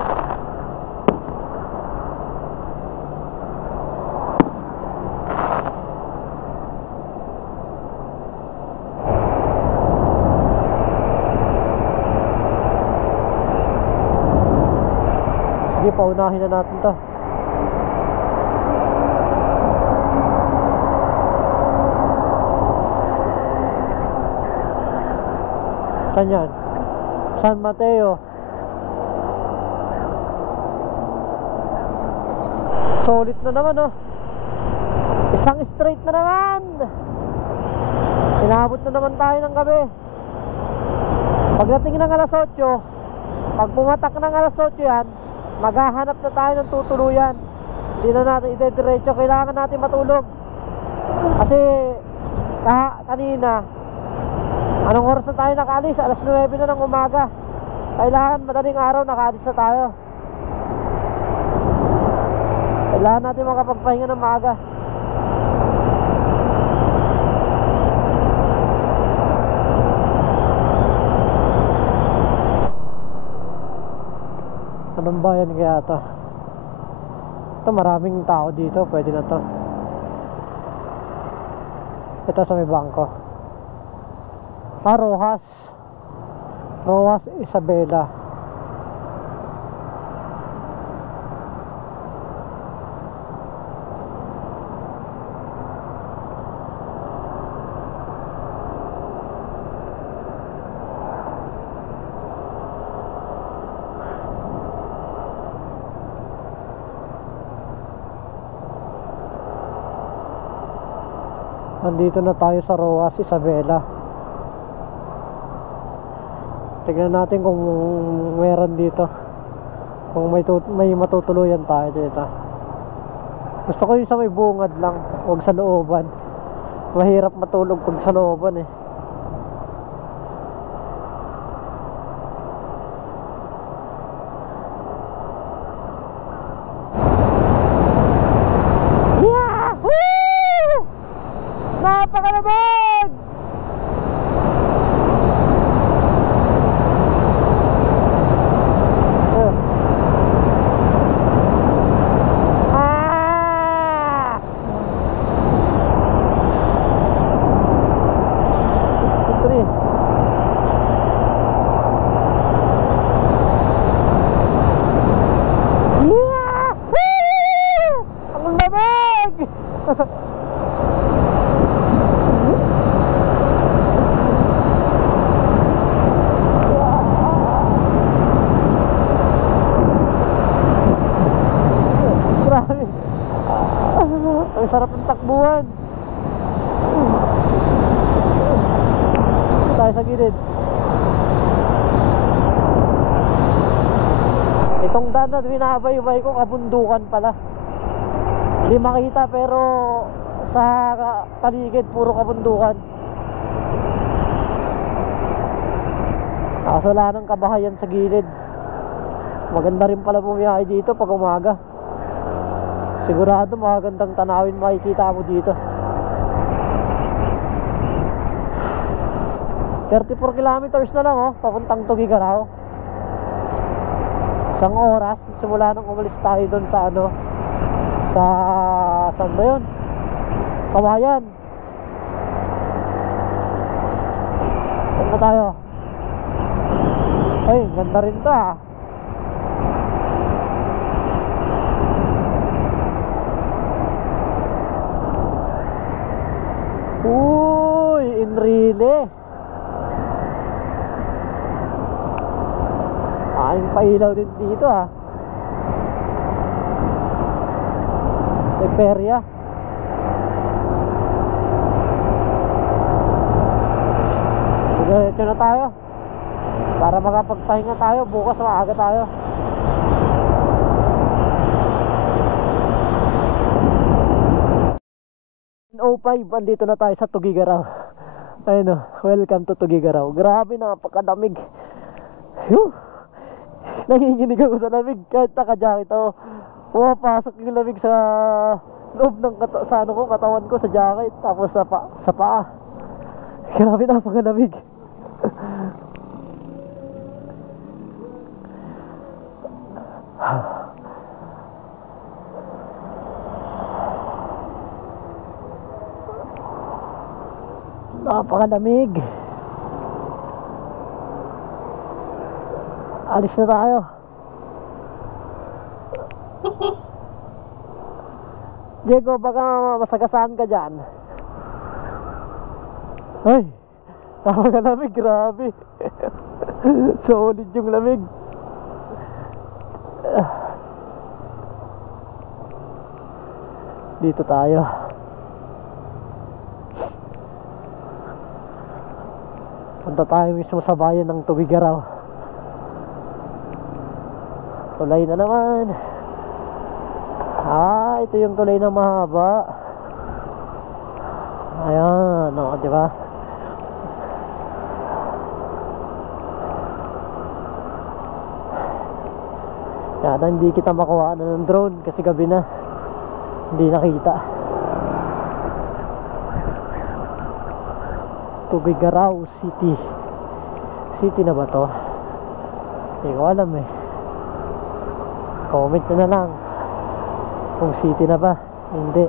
Sige, paunahin na natin to. Saan yan? San Mateo. Solid na naman oh. Isang straight na naman. Inabot na naman tayo ng gabi. Pagdating ng alas 8, pag pumatak ng alas 8 yan, maghahanap na tayo ng tutuluyan. Hindi na natin ide-diretso. Kailangan natin matulog. Kasi kanina, anong oras na tayo nakaalis? Alas 9 na ng umaga. Kailangan madaling araw nakaalis na tayo. Kailangan natin makapagpahinga ng maaga. Anong bayan kaya ito? Ito, maraming tao dito. Pwede na to. Ito sa may bangko. Rojas. Rojas Isabela. Nandito na tayo sa Rojas Isabela. Tignan natin kung meron dito. Kung may matutuluyan tayo dito. Gusto ko yung sa may bungad lang, huwag sa looban. Mahirap matulog pag sa looban eh. Napakalamig! Yung daan na binabaybay ko, kabundukan pala. Hindi makita pero sa paligid puro kabundukan. Kaso wala nang kabahayan sa gilid. Maganda rin pala bumiyahe dito pag umaga. Sigurado magandang tanawin makikita mo dito. 34 kilometers na lang papuntang Tuguegarao. Isang oras simula nang umalis tayo doon sa sa saan ba yun? Kawayan. Saan na tayo? Ay, ganda rin to Uy, Enrile. Ay, pailaw din dito May perya. Diretso na tayo para makapagpahinga tayo. Bukas maaga tayo. Andito na tayo sa Tuguegarao. Ayun welcome to Tuguegarao. Grabe, napakadamig. Nanginginig ako sa lamig kahit naka-jacket ako. Pumapasok yung lamig sa loob ng katawan ko sa jacket, tapos sa paa. Grabe, napakalamig. Napakalamig. Alis na tayo. Diego, baka masagasaan ka dyan. Ay, napakalamig, grabe. Solid yung lamig. Dito tayo. Punta tayo mismo sa bayan ng Tuguegarao. Tulay na naman. Ito yung tulay na mahaba. Ayan, di ba? Yan, hindi kita makuha ng drone kasi gabi na. Hindi nakita. Tuguegarao City. City na ba to? Hindi ko alam Comment na lang kung city na ba. Hindi.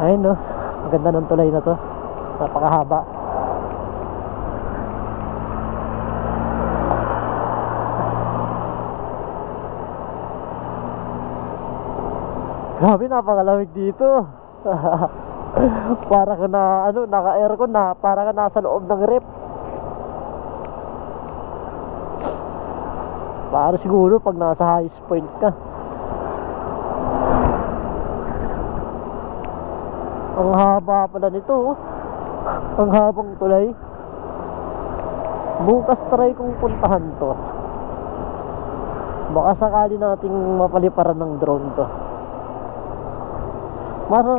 Ayun maganda ng tulay na to. Napakahaba. Grabe, napakalamig dito. Para ka na naka-aircon na, para ka nasa loob ng rep. Para siguro pag nasa highest point ka. Ang haba pala nito Ang habang tulay. Bukas try kong puntahan to. Baka sakali nating mapaliparan ng drone to.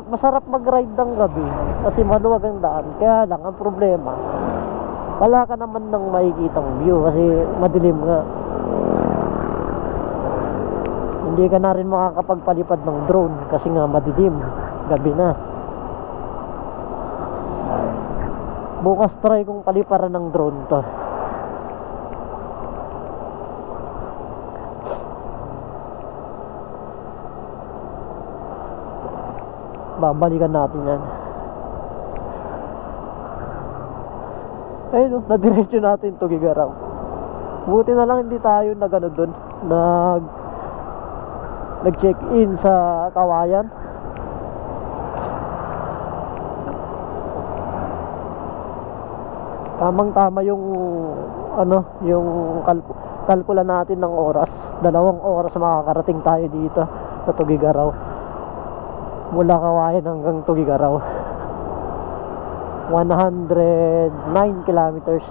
Masarap mag-ride ng gabi kasi maluwag ang daan. Kaya lang ang problema, wala ka naman ng makikitang view kasi madilim nga. Hindi ka na rin makakapagpalipad ng drone kasi nga madilim, gabi na. Bukas try kong paliparan ng drone to. Babalikan natin yan. Ayun, nadiretso natin Tuguegarao. Buti na lang hindi tayo doon nag-check-in sa Kawayan. Tamang-tama yung yung kalkula natin ng oras. 2 oras makakarating tayo dito sa Tuguegarao. Mula Kawayan hanggang Tuguegarao. 109 kilometers.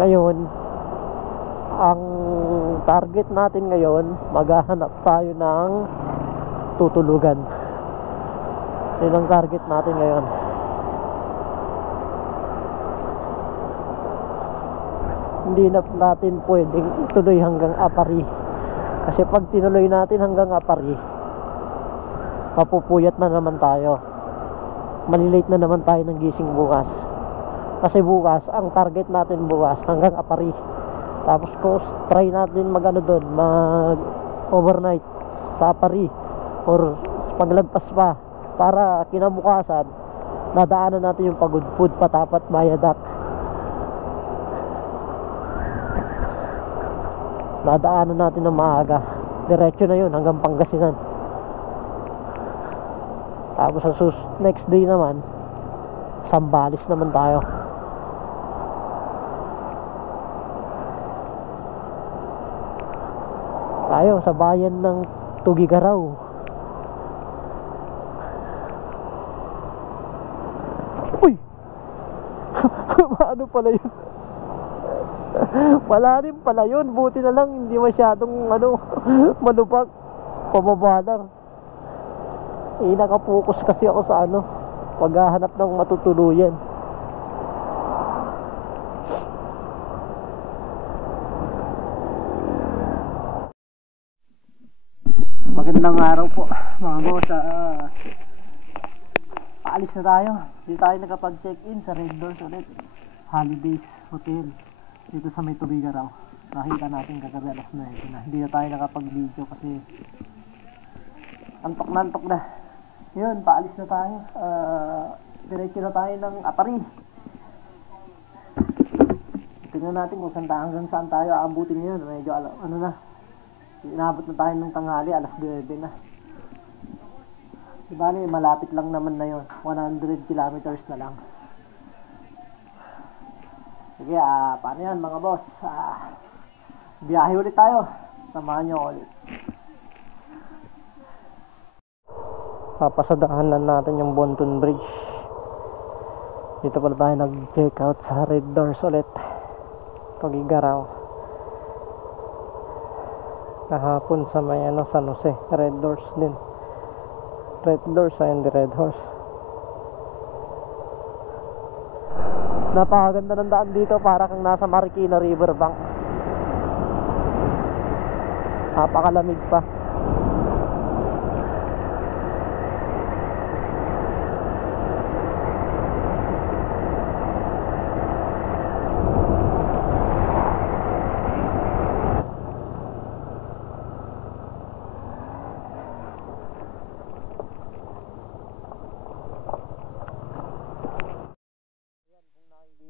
Ngayon, ang target natin ngayon, maghahanap tayo ng tutulugan. Yun ang target natin ngayon. Hindi na natin pwedeng ituloy hanggang Apari. Kasi pag tinuloy natin hanggang Apari, mapupuyat na naman tayo. Malilate na naman tayo ng gising bukas. Kasi bukas, ang target natin bukas hanggang Apari. Tapos ko try natin mag overnight sa Apari or paglagpas pa para kinabukasan nadaanan natin yung Pagudpud, Patapat, Mayadak. Nadaanan natin ng maaga. Diretso na yun hanggang Pangasinan. Tapos sa next day naman, Sambales naman tayo. Tayo sa bayan ng Tugigaraw. Uy! Ano pala yun? Wala rin pala yun. Buti na lang hindi masyadong malubak. Pababa lang. Nakapokus kasi ako sa paghahanap ng matutuluyan. Magandang araw po mga boss. Paalis na tayo. Hindi tayo nakapag-check-in sa Red Doors ulit. Holidays Hotel dito sa may Tugigaraw. Nakita natin kagabi alas 9 na. Hindi na tayo nakapag-video kasi antok na. Yun, paalis na tayo. Diretso na tayo ng Apari. Tingnan natin kung hanggang saan tayo aabutin ngayon. Medyo inabot na tayo ng tanghali, alas 9 na. Diba malapit lang naman na yun. 100 kilometers na lang. Sige, paano yan mga boss? Biyahe ulit tayo. Samahan nyo ulit. Papasadahanan natin yung Bonton Bridge. Dito pala tayo nag-check out sa Red Doors ulit. Tugigaraw. Kahapon sa may San Jose, Red Doors din. Red Doors and the Red Horse. Napakaganda ng daan dito, para kang nasa Marikina Riverbank. Napakalamig pa.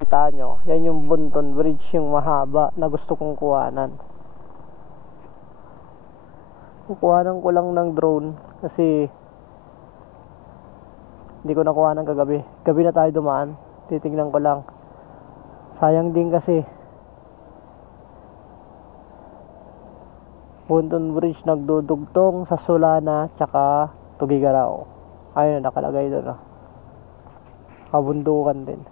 Kita nyo, yan yung Bonton Bridge, yung mahaba na gusto kong kuhanan. Kukuhanan ko lang ng drone kasi hindi ko nakuha ng kagabi. Gabi na tayo dumaan. Titignan ko lang. Sayang din kasi Bonton Bridge nagdudugtong sa Solana tsaka Tugigaraw. Ayun, nakalagay doon. Kabundukan din.